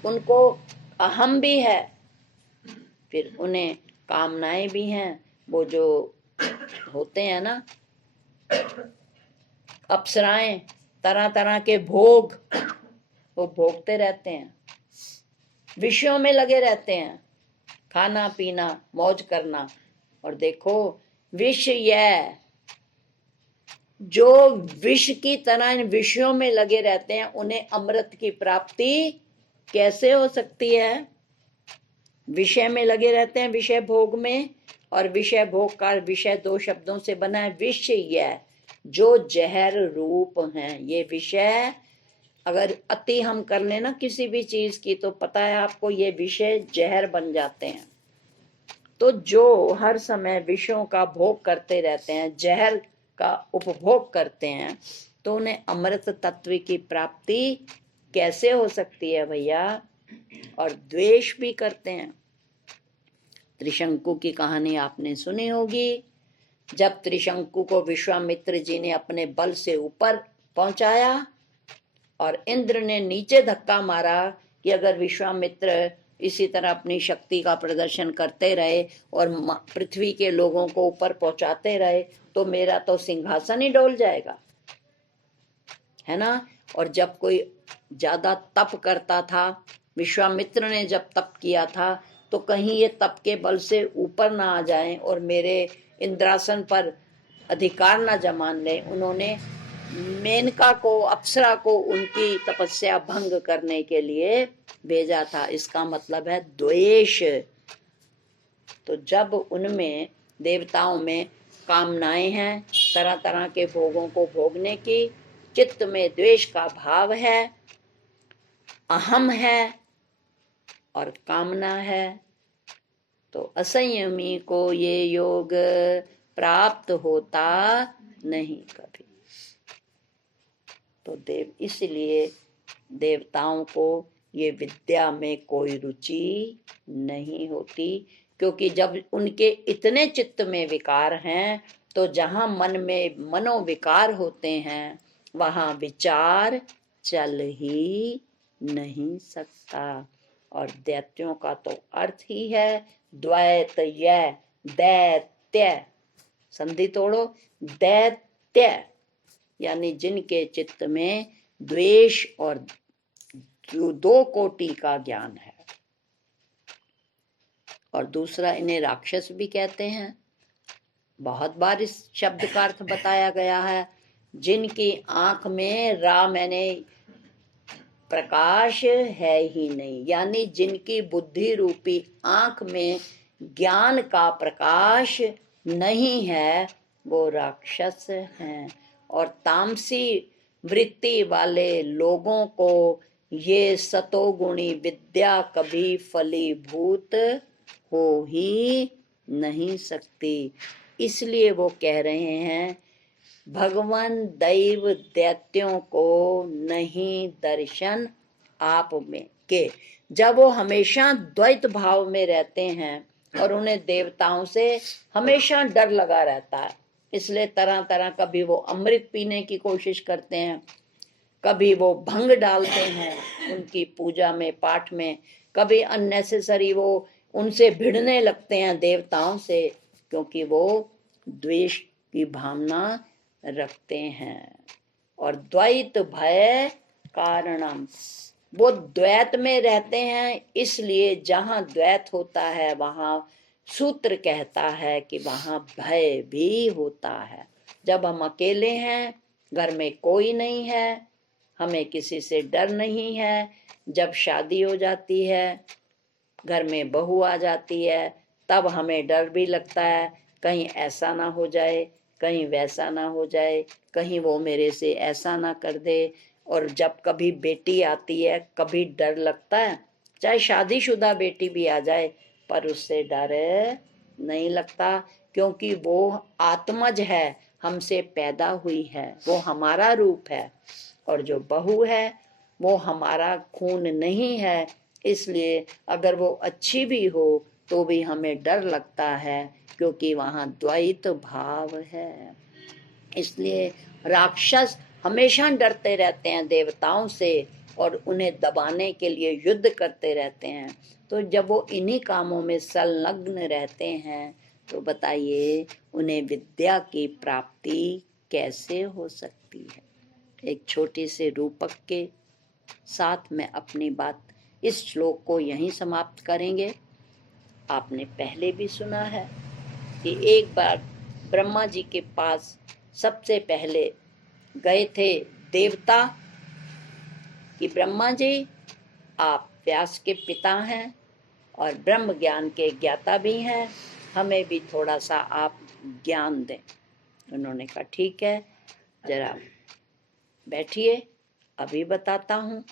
उनको अहम भी है, फिर उन्हें कामनाएं भी हैं। वो जो होते हैं ना अप्सराएं, तरह तरह के भोग, वो भोगते रहते हैं, विषयों में लगे रहते हैं, खाना पीना मौज करना। और देखो विष, यह जो विष की तरह इन विषयों में लगे रहते हैं, उन्हें अमृत की प्राप्ति कैसे हो सकती है? विषय में लगे रहते हैं, विषय भोग में। और विषय भोग का विषय 2 शब्दों से बना है, विषय, जो जहर रूप हैं। ये विषय अगर अति हम कर लेना किसी भी चीज की, तो पता है आपको, ये विषय जहर बन जाते हैं। तो जो हर समय विषयों का भोग करते रहते हैं, जहर का उपभोग करते हैं, तो उन्हें अमृत तत्व की प्राप्ति कैसे हो सकती है भैया? और द्वेष भी करते हैं। त्रिशंकु की कहानी आपने सुनी होगी। जब त्रिशंकु को विश्वामित्र जी ने अपने बल से ऊपर पहुंचाया और इंद्र ने नीचे धक्का मारा कि अगर विश्वामित्र इसी तरह अपनी शक्ति का प्रदर्शन करते रहे और पृथ्वी के लोगों को ऊपर पहुंचाते रहे तो मेरा तो सिंहासन ही डोल जाएगा, है ना। और जब कोई ज्यादा तप करता था, विश्वामित्र ने जब तप किया था, तो कहीं ये तप के बल से ऊपर ना आ जाए और मेरे इंद्रासन पर अधिकार न जमान ले, उन्होंने मेनका को, अप्सरा को उनकी तपस्या भंग करने के लिए भेजा था। इसका मतलब है द्वेष। तो जब उनमें, देवताओं में कामनाएं हैं, तरह तरह के भोगों को भोगने की, चित्त में द्वेष का भाव है, अहम है और कामना है, तो असंयमी को ये योग प्राप्त होता नहीं कभी। तो इसलिए देवताओं को ये विद्या में कोई रुचि नहीं होती, क्योंकि जब उनके इतने चित्त में विकार हैं, तो जहां मन में मनोविकार होते हैं वहां विचार चल ही नहीं सकता। और दैत्यों का तो अर्थ ही है द्वैतय, दैत्य, संधि तोड़ो, दैत्य, यानी जिनके चित्त में द्वेष और दो कोटि का ज्ञान है। और दूसरा, इन्हें राक्षस भी कहते हैं। बहुत बार इस शब्द का अर्थ बताया गया है, जिनकी आंख में मैंने प्रकाश है ही नहीं, यानी जिनकी बुद्धि रूपी आंख में ज्ञान का प्रकाश नहीं है, वो राक्षस हैं। और तामसी वृत्ति वाले लोगों को ये सतोगुणी विद्या कभी फलीभूत हो ही नहीं सकती। इसलिए वो कह रहे हैं, भगवान दैव दैत्यों को नहीं दर्शन आप में के। जब वो हमेशा द्वैत भाव में रहते हैं और उन्हें देवताओं से हमेशा डर लगा रहता है, इसलिए तरह तरह, कभी वो अमृत पीने की कोशिश करते हैं, कभी वो भंग डालते हैं उनकी पूजा में, पाठ में, कभी अननेसेसरी वो उनसे भिड़ने लगते हैं देवताओं से, क्योंकि वो द्वेष की भावना रखते हैं। और द्वैत भय कारणम, वो द्वैत में रहते हैं, इसलिए जहां द्वैत होता है वहां सूत्र कहता है कि वहां भय भी होता है। जब हम अकेले हैं, घर में कोई नहीं है, हमें किसी से डर नहीं है, जब शादी हो जाती है, घर में बहू आ जाती है, तब हमें डर भी लगता है, कहीं ऐसा ना हो जाए, कहीं वैसा ना हो जाए, कहीं वो मेरे से ऐसा ना कर दे। और जब कभी बेटी आती है, कभी डर लगता है, चाहे शादीशुदा बेटी भी आ जाए, पर उससे डर नहीं लगता, क्योंकि वो आत्मज है, हमसे पैदा हुई है, वो हमारा रूप है। और जो बहू है वो हमारा खून नहीं है, इसलिए अगर वो अच्छी भी हो तो भी हमें डर लगता है, क्योंकि वहां द्वैत भाव है। इसलिए राक्षस हमेशा डरते रहते हैं देवताओं से और उन्हें दबाने के लिए युद्ध करते रहते हैं। तो जब वो इन्हीं कामों में संलग्न रहते हैं, तो बताइए उन्हें विद्या की प्राप्ति कैसे हो सकती है। एक छोटी से रूपक के साथ मैं अपनी बात, इस श्लोक को यहीं समाप्त करेंगे। आपने पहले भी सुना है कि एक बार ब्रह्मा जी के पास सबसे पहले गए थे देवता कि ब्रह्मा जी, आप व्यास के पिता हैं और ब्रह्म ज्ञान के ज्ञाता भी हैं, हमें भी थोड़ा सा आप ज्ञान दें। उन्होंने कहा ठीक है, जरा बैठिए, अभी बताता हूँ।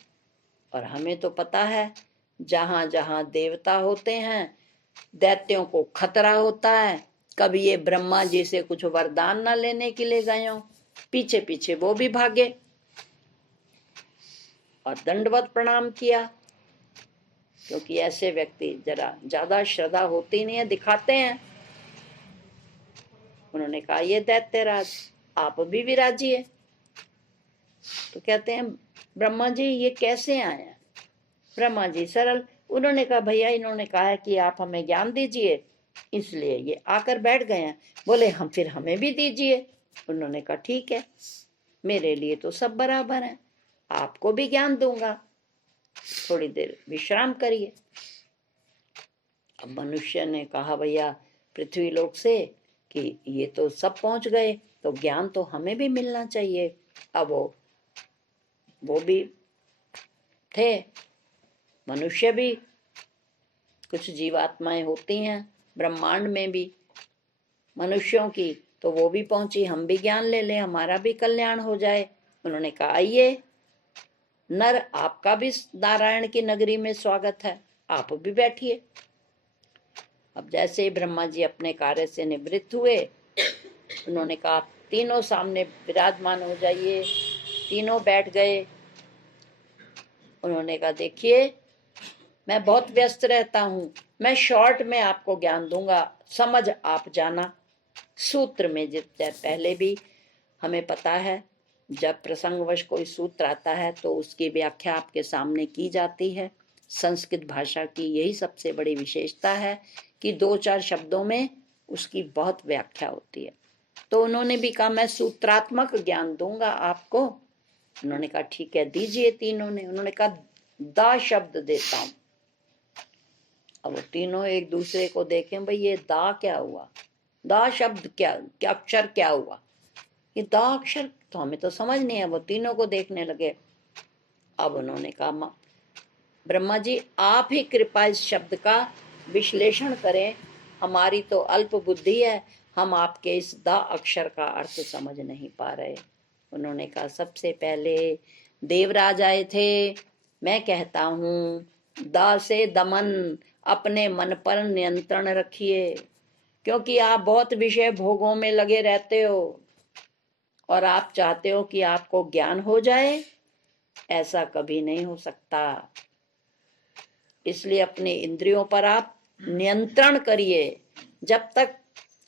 और हमें तो पता है, जहां जहां देवता होते हैं दैत्यों को खतरा होता है। कभी ये ब्रह्मा जी से कुछ वरदान ना लेने के लिए गए हो, पीछे पीछे वो भी भागे और दंडवत प्रणाम किया, क्योंकि ऐसे व्यक्ति जरा ज्यादा श्रद्धा होती नहीं है, दिखाते हैं। उन्होंने कहा ये दैत्यराज, आप भी विराजिए। तो कहते हैं ब्रह्मा जी ये कैसे आए? ब्रह्मा जी सरल, उन्होंने कहा भैया इन्होंने कहा है कि आप हमें ज्ञान दीजिए, इसलिए ये आकर बैठ गए हैं। बोले हम फिर हमें भी दीजिए। उन्होंने कहा ठीक है, मेरे लिए तो सब बराबर है, आपको भी ज्ञान दूंगा, थोड़ी देर विश्राम करिए। अब मनुष्य ने कहा भैया पृथ्वी लोक से कि ये तो सब पहुंच गए, तो ज्ञान तो हमें भी मिलना चाहिए। अब वो भी थे, मनुष्य भी, कुछ जीवात्माएं होती हैं ब्रह्मांड में भी मनुष्यों की, तो वो भी पहुंची, हम भी ज्ञान ले लें, हमारा भी कल्याण हो जाए। उन्होंने कहा आइए नर, आपका भी नारायण की नगरी में स्वागत है, आप भी बैठिए। अब जैसे ही ब्रह्मा जी अपने कार्य से निवृत्त हुए, उन्होंने कहा तीनों सामने विराजमान हो जाइए। तीनों बैठ गए। उन्होंने कहा देखिए मैं बहुत व्यस्त रहता हूं, मैं शॉर्ट में आपको ज्ञान दूंगा, समझ आप जाना। सूत्र में जितने पहले भी हमें पता है, जब प्रसंगवश कोई सूत्र आता है तो उसकी व्याख्या आपके सामने की जाती है। संस्कृत भाषा की यही सबसे बड़ी विशेषता है कि 2-4 शब्दों में उसकी बहुत व्याख्या होती है। तो उन्होंने भी कहा मैं सूत्रात्मक ज्ञान दूंगा आपको। उन्होंने कहा ठीक है दीजिए। तीनों ने, उन्होंने कहा दा शब्द देता हूं। अब वो तीनों एक दूसरे को देखें, भाई ये दा क्या हुआ, दा शब्द क्या अक्षर क्या हुआ, ये दा अक्षर तो हमें तो समझ नहीं है। वो तीनों को देखने लगे। अब उन्होंने कहा ब्रह्मा जी आप ही कृपा इस शब्द का विश्लेषण करें, हमारी तो अल्प बुद्धि है, हम आपके इस दा अक्षर का अर्थ समझ नहीं पा रहे। उन्होंने कहा सबसे पहले देवराज आए थे, मैं कहता हूँ दा से दमन, अपने मन पर नियंत्रण रखिए, क्योंकि आप बहुत विषय भोगों में लगे रहते हो और आप चाहते हो कि आपको ज्ञान हो जाए, ऐसा कभी नहीं हो सकता। इसलिए अपने इंद्रियों पर आप नियंत्रण करिए। जब तक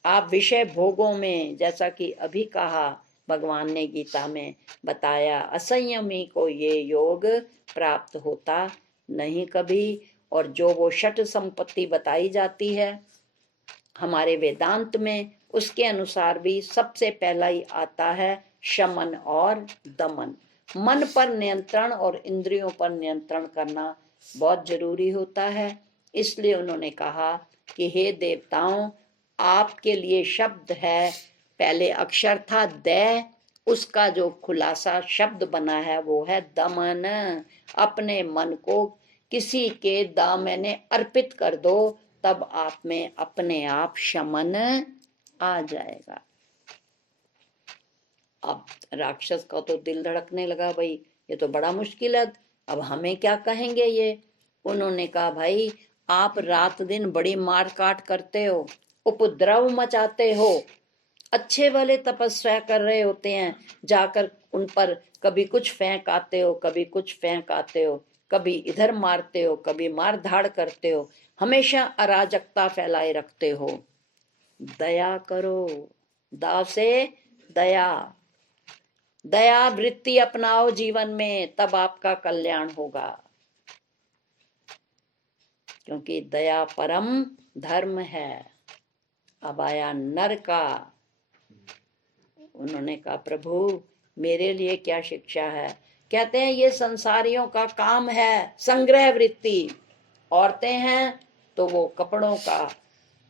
आप विषय भोगों में, जैसा कि अभी कहा भगवान ने गीता में बताया, असंयमी को ये योग प्राप्त होता नहीं कभी। और जो वो षट संपत्ति बताई जाती है हमारे वेदांत में, उसके अनुसार भी सबसे पहला ही आता है शमन और दमन। मन पर नियंत्रण और इंद्रियों पर नियंत्रण करना बहुत जरूरी होता है। इसलिए उन्होंने कहा कि हे देवताओं, आपके लिए शब्द है, पहले अक्षर था दै, उसका जो खुलासा शब्द बना है वो है दमन। अपने मन को किसी के दामने अर्पित कर दो, तब आप में अपने आप शमन आ जाएगा। अब राक्षस का तो दिल धड़कने लगा, भाई ये तो बड़ा मुश्किल है, अब हमें क्या कहेंगे ये। उन्होंने कहा भाई आप रात दिन बड़ी मार काट करते हो, उपद्रव मचाते हो, अच्छे वाले तपस्या कर रहे होते हैं, जाकर उन पर कभी कुछ फेंक आते हो, कभी कुछ फेंक आते हो, कभी इधर मारते हो, कभी मार धाड़ करते हो, हमेशा अराजकता फैलाए रखते हो। दया करो, दा से दया, दया वृत्ति अपनाओ जीवन में, तब आपका कल्याण होगा, क्योंकि दया परम धर्म है। अब आया नर का। उन्होंने कहा प्रभु मेरे लिए क्या शिक्षा है। कहते हैं ये संसारियों का काम है संग्रह वृत्ति। औरतें हैं तो वो कपड़ों का,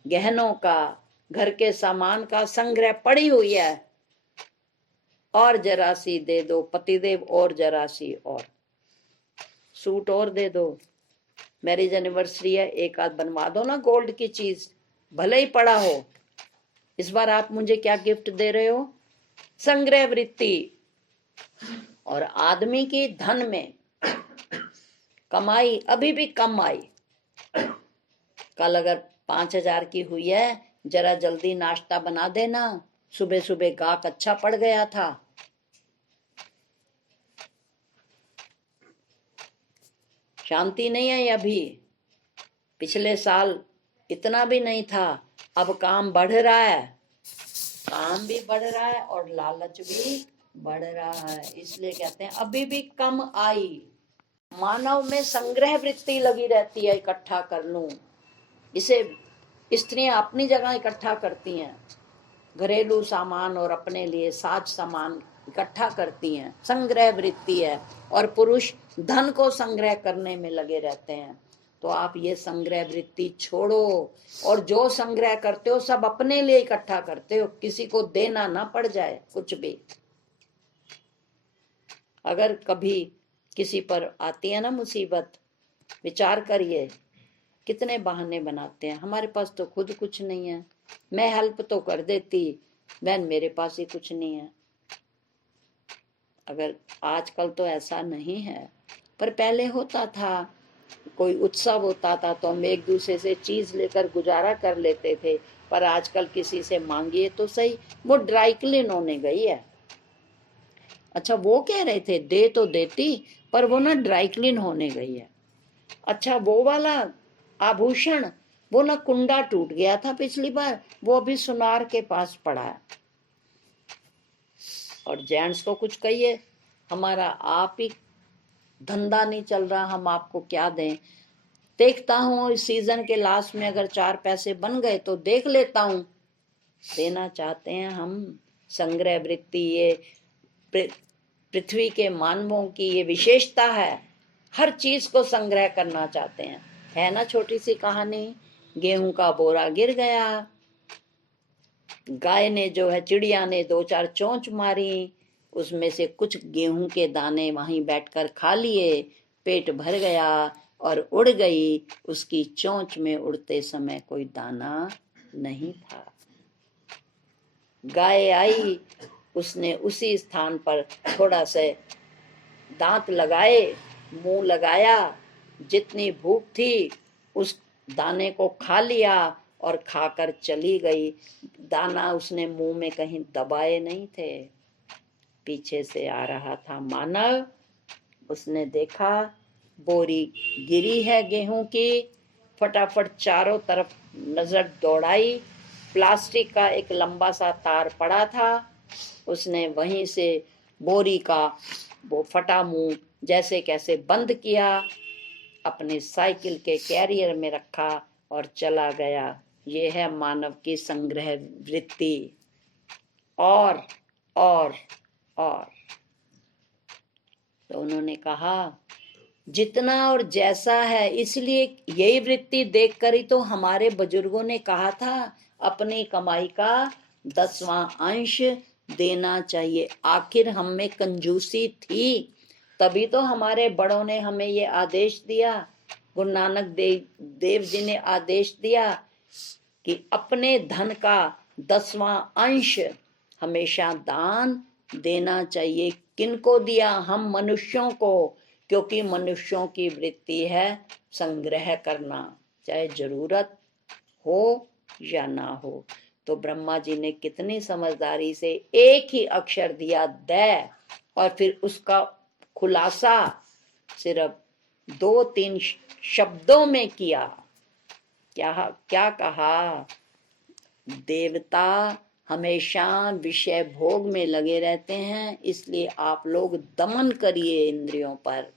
गहनों का, घर के सामान का संग्रह पड़ी हुई है, और जरा सी दे दो पतिदेव, और जरा सी, और सूट और दे दो, मैरिज एनिवर्सरी है एक आध बनवा दो ना गोल्ड की चीज, भले ही पड़ा हो। इस बार आप मुझे क्या गिफ्ट दे रहे हो, संग्रह वृत्ति। और आदमी की धन में कमाई अभी भी कम आई। कल अगर 5,000 की हुई है, जरा जल्दी नाश्ता बना देना, सुबह सुबह गाहक अच्छा पड़ गया था। शांति नहीं है अभी, पिछले साल इतना भी नहीं था, अब काम बढ़ रहा है, काम भी बढ़ रहा है और लालच भी बढ़ रहा है। इसलिए कहते हैं अभी भी कम आई। मानव में संग्रह वृत्ति लगी रहती है, इकट्ठा कर लूं। इसे स्त्रियां अपनी जगह इकट्ठा करती हैं, घरेलू सामान और अपने लिए साज सामान इकट्ठा करती हैं, संग्रह वृत्ति है। और पुरुष धन को संग्रह करने में लगे रहते हैं। तो आप ये संग्रह वृत्ति छोड़ो, और जो संग्रह करते हो सब अपने लिए इकट्ठा करते हो, किसी को देना ना पड़ जाए कुछ भी। अगर कभी किसी पर आती है ना मुसीबत, विचार करिए कितने बहाने बनाते हैं, हमारे पास तो खुद कुछ नहीं है, मैं हेल्प तो कर देती, बहन मेरे पास ही कुछ नहीं है। अगर आजकल तो ऐसा नहीं है, पर पहले होता था, कोई उत्सव होता था तो हम एक दूसरे से चीज लेकर गुजारा कर लेते थे। पर आजकल किसी से मांगिए तो सही, वो ड्राई क्लीन होने गई है। अच्छा, वो कह रहे थे दे तो देती, पर वो ना ड्राई क्लीन होने गई है। अच्छा, वो वाला आभूषण, वो ना कुंडा टूट गया था पिछली बार, वो अभी सुनार के पास पड़ा है। और जेंट्स को कुछ कहिए, हमारा आप ही धंधा नहीं चल रहा, हम आपको क्या दें। देखता हूँ इस सीजन के लास्ट में अगर 4 पैसे बन गए तो देख लेता हूँ, देना चाहते हैं हम। संग्रह वृत्ति ये पृथ्वी के मानवों की ये विशेषता है, हर चीज को संग्रह करना चाहते हैं। है ना छोटी सी कहानी, गेहूं का बोरा गिर गया, गाय ने जो है, चिड़िया ने 2-4 चोंच मारी, उसमें से कुछ गेहूं के दाने वहीं बैठकर खा लिए, पेट भर गया और उड़ गई। उसकी चोंच में उड़ते समय कोई दाना नहीं था। गाय आई, उसने उसी स्थान पर थोड़ा से दांत लगाए, मुंह लगाया, जितनी भूख थी उस दाने को खा लिया और खाकर चली गई। दाना उसने मुंह में कहीं दबाए नहीं थे। पीछे से आ रहा था मानव, उसने देखा बोरी गिरी है गेहूं की, फटाफट चारों तरफ नजर दौड़ाई, प्लास्टिक का एक लंबा सा तार पड़ा था, उसने वहीं से बोरी का वो फटा मुंह जैसे कैसे बंद किया, अपने साइकिल के कैरियर में रखा और चला गया। ये है मानव की संग्रह वृत्ति। और और और तो उन्होंने कहा जितना और जैसा है, इसलिए यही वृत्ति देखकर ही तो हमारे बुजुर्गों ने कहा था अपनी कमाई का 10वां अंश देना चाहिए। आखिर हम में कंजूसी थी, तभी तो हमारे बड़ों ने हमें ये आदेश दिया। गुरु नानक देव जी ने आदेश दिया कि अपने धन का 10वां अंश हमेशा दान देना चाहिए। किनको दिया? हम मनुष्यों को, क्योंकि मनुष्यों की वृत्ति है संग्रह करना, चाहे जरूरत हो या ना हो। तो ब्रह्मा जी ने कितनी समझदारी से एक ही अक्षर दिया दै, और फिर उसका खुलासा सिर्फ 2-3 शब्दों में किया। क्या कहा? देवता हमेशा विषय भोग में लगे रहते हैं, इसलिए आप लोग दमन करिए इंद्रियों पर।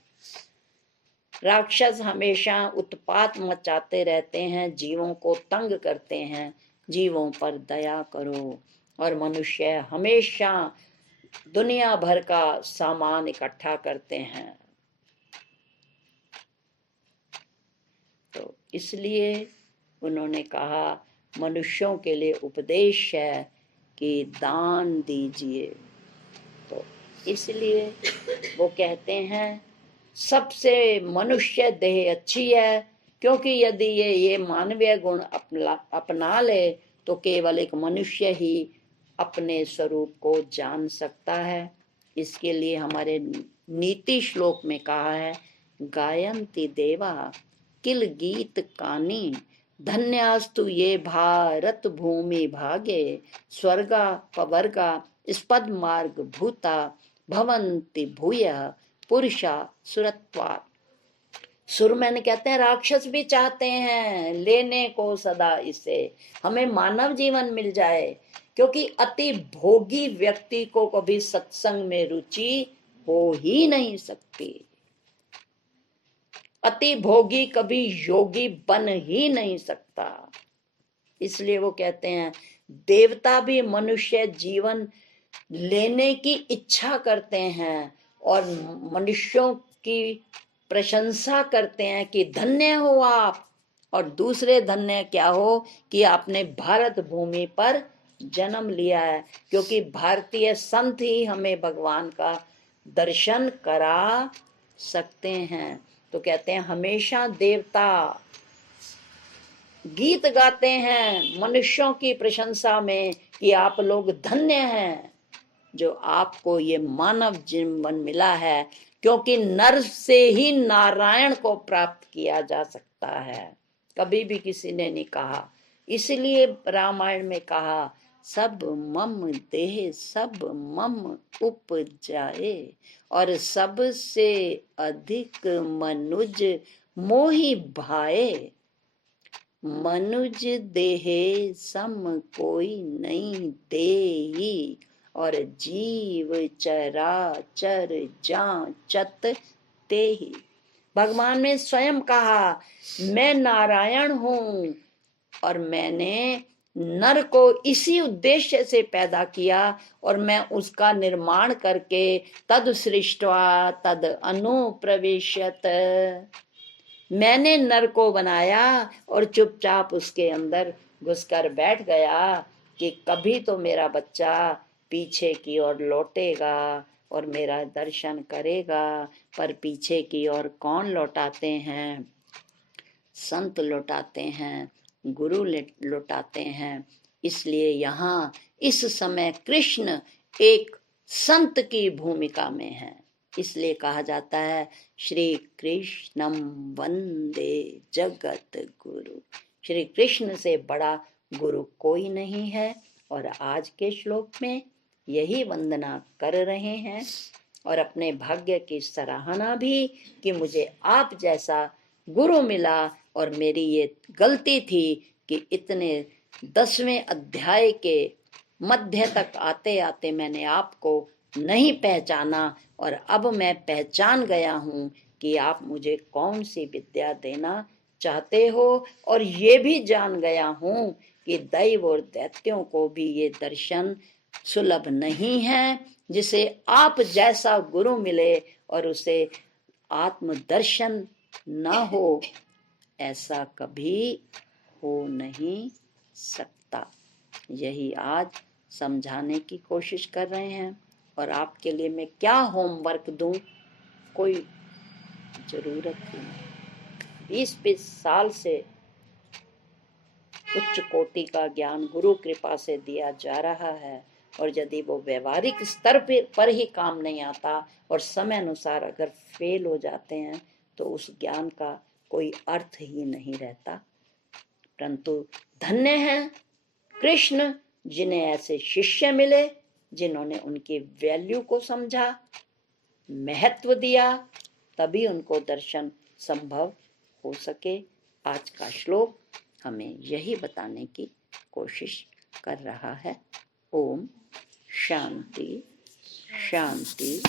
राक्षस हमेशा उत्पात मचाते रहते हैं, जीवों को तंग करते हैं, जीवों पर दया करो। और मनुष्य हमेशा दुनिया भर का सामान इकट्ठा करते हैं। तो इसलिए उन्होंने कहा मनुष्यों के लिए उपदेश है कि दान दीजिए। तो इसलिए वो कहते हैं सबसे मनुष्य देह अच्छी है, क्योंकि यदि ये मानवीय गुण अपना ले तो केवल एक मनुष्य ही अपने स्वरूप को जान सकता है। इसके लिए हमारे नीति श्लोक में कहा है गायन्ति देवा किल गीत कानी, धन्यास्तु ये भारत भूमि भागे, स्वर्गा पवर्गा स्पद मार्ग भूता, भवंति भूय पुरुषा सुरत्वा। सुरमैन कहते हैं राक्षस भी चाहते हैं लेने को सदा इसे, हमें मानव जीवन मिल जाए, क्योंकि अति भोगी व्यक्ति को कभी सत्संग में रुचि हो ही नहीं सकती। अति भोगी कभी योगी बन ही नहीं सकता। इसलिए वो कहते हैं देवता भी मनुष्य जीवन लेने की इच्छा करते हैं, और मनुष्यों की प्रशंसा करते हैं कि धन्य हो आप, और दूसरे धन्य क्या हो कि आपने भारत भूमि पर जन्म लिया है, क्योंकि भारतीय संत ही हमें भगवान का दर्शन करा सकते हैं। तो कहते हैं हमेशा देवता गीत गाते हैं मनुष्यों की प्रशंसा में कि आप लोग धन्य हैं जो आपको ये मानव जीवन मिला है, क्योंकि नर से ही नारायण को प्राप्त किया जा सकता है, कभी भी किसी ने नहीं कहा। इसलिए रामायण में कहा सब मम देह सब मम उपजाए, और सबसे अधिक मनुज मोहि भाए, मनुज देहे सम कोई नहीं देही, और जीव चराचर जांचत तेहि। भगवान ने स्वयं कहा मैं नारायण हूँ, और मैंने नर को इसी उद्देश्य से पैदा किया, और मैं उसका निर्माण करके तद सृष्ट्वा तद अनुप्रविशत, मैंने नर को बनाया और चुपचाप उसके अंदर घुसकर बैठ गया कि कभी तो मेरा बच्चा पीछे की ओर लौटेगा और मेरा दर्शन करेगा। पर पीछे की ओर कौन लौटाते हैं? संत लौटाते हैं, गुरु लौटाते हैं। इसलिए यहाँ इस समय कृष्ण एक संत की भूमिका में है, इसलिए कहा जाता है श्री कृष्णम वंदे जगत गुरु। श्री कृष्ण से बड़ा गुरु कोई नहीं है, और आज के श्लोक में यही वंदना कर रहे हैं और अपने भाग्य की सराहना भी कि मुझे आप जैसा गुरु मिला। और मेरी ये गलती थी कि इतने 10वें अध्याय के मध्य तक आते आते मैंने आपको नहीं पहचाना, और अब मैं पहचान गया हूँ कि आप मुझे कौन सी विद्या देना चाहते हो। और ये भी जान गया हूँ कि दैव और दैत्यों को भी ये दर्शन सुलभ नहीं है, जिसे आप जैसा गुरु मिले और उसे आत्मदर्शन ना हो, ऐसा कभी हो नहीं सकता। यही आज समझाने की कोशिश कर रहे हैं। और आपके लिए मैं क्या होमवर्क दूं, कोई जरूरत ही नहीं। 20-20 साल से उच्च कोटि का ज्ञान गुरु कृपा से दिया जा रहा है, और यदि वो व्यवहारिक स्तर पर ही काम नहीं आता और समय अनुसार अगर फेल हो जाते हैं तो उस ज्ञान का कोई अर्थ ही नहीं रहता। परंतु धन्य है कृष्ण जिन्हें ऐसे शिष्य मिले, जिन्होंने उनकी वैल्यू को समझा, महत्व दिया, तभी उनको दर्शन संभव हो सके। आज का श्लोक हमें यही बताने की कोशिश कर रहा है। ओम शांति शांति।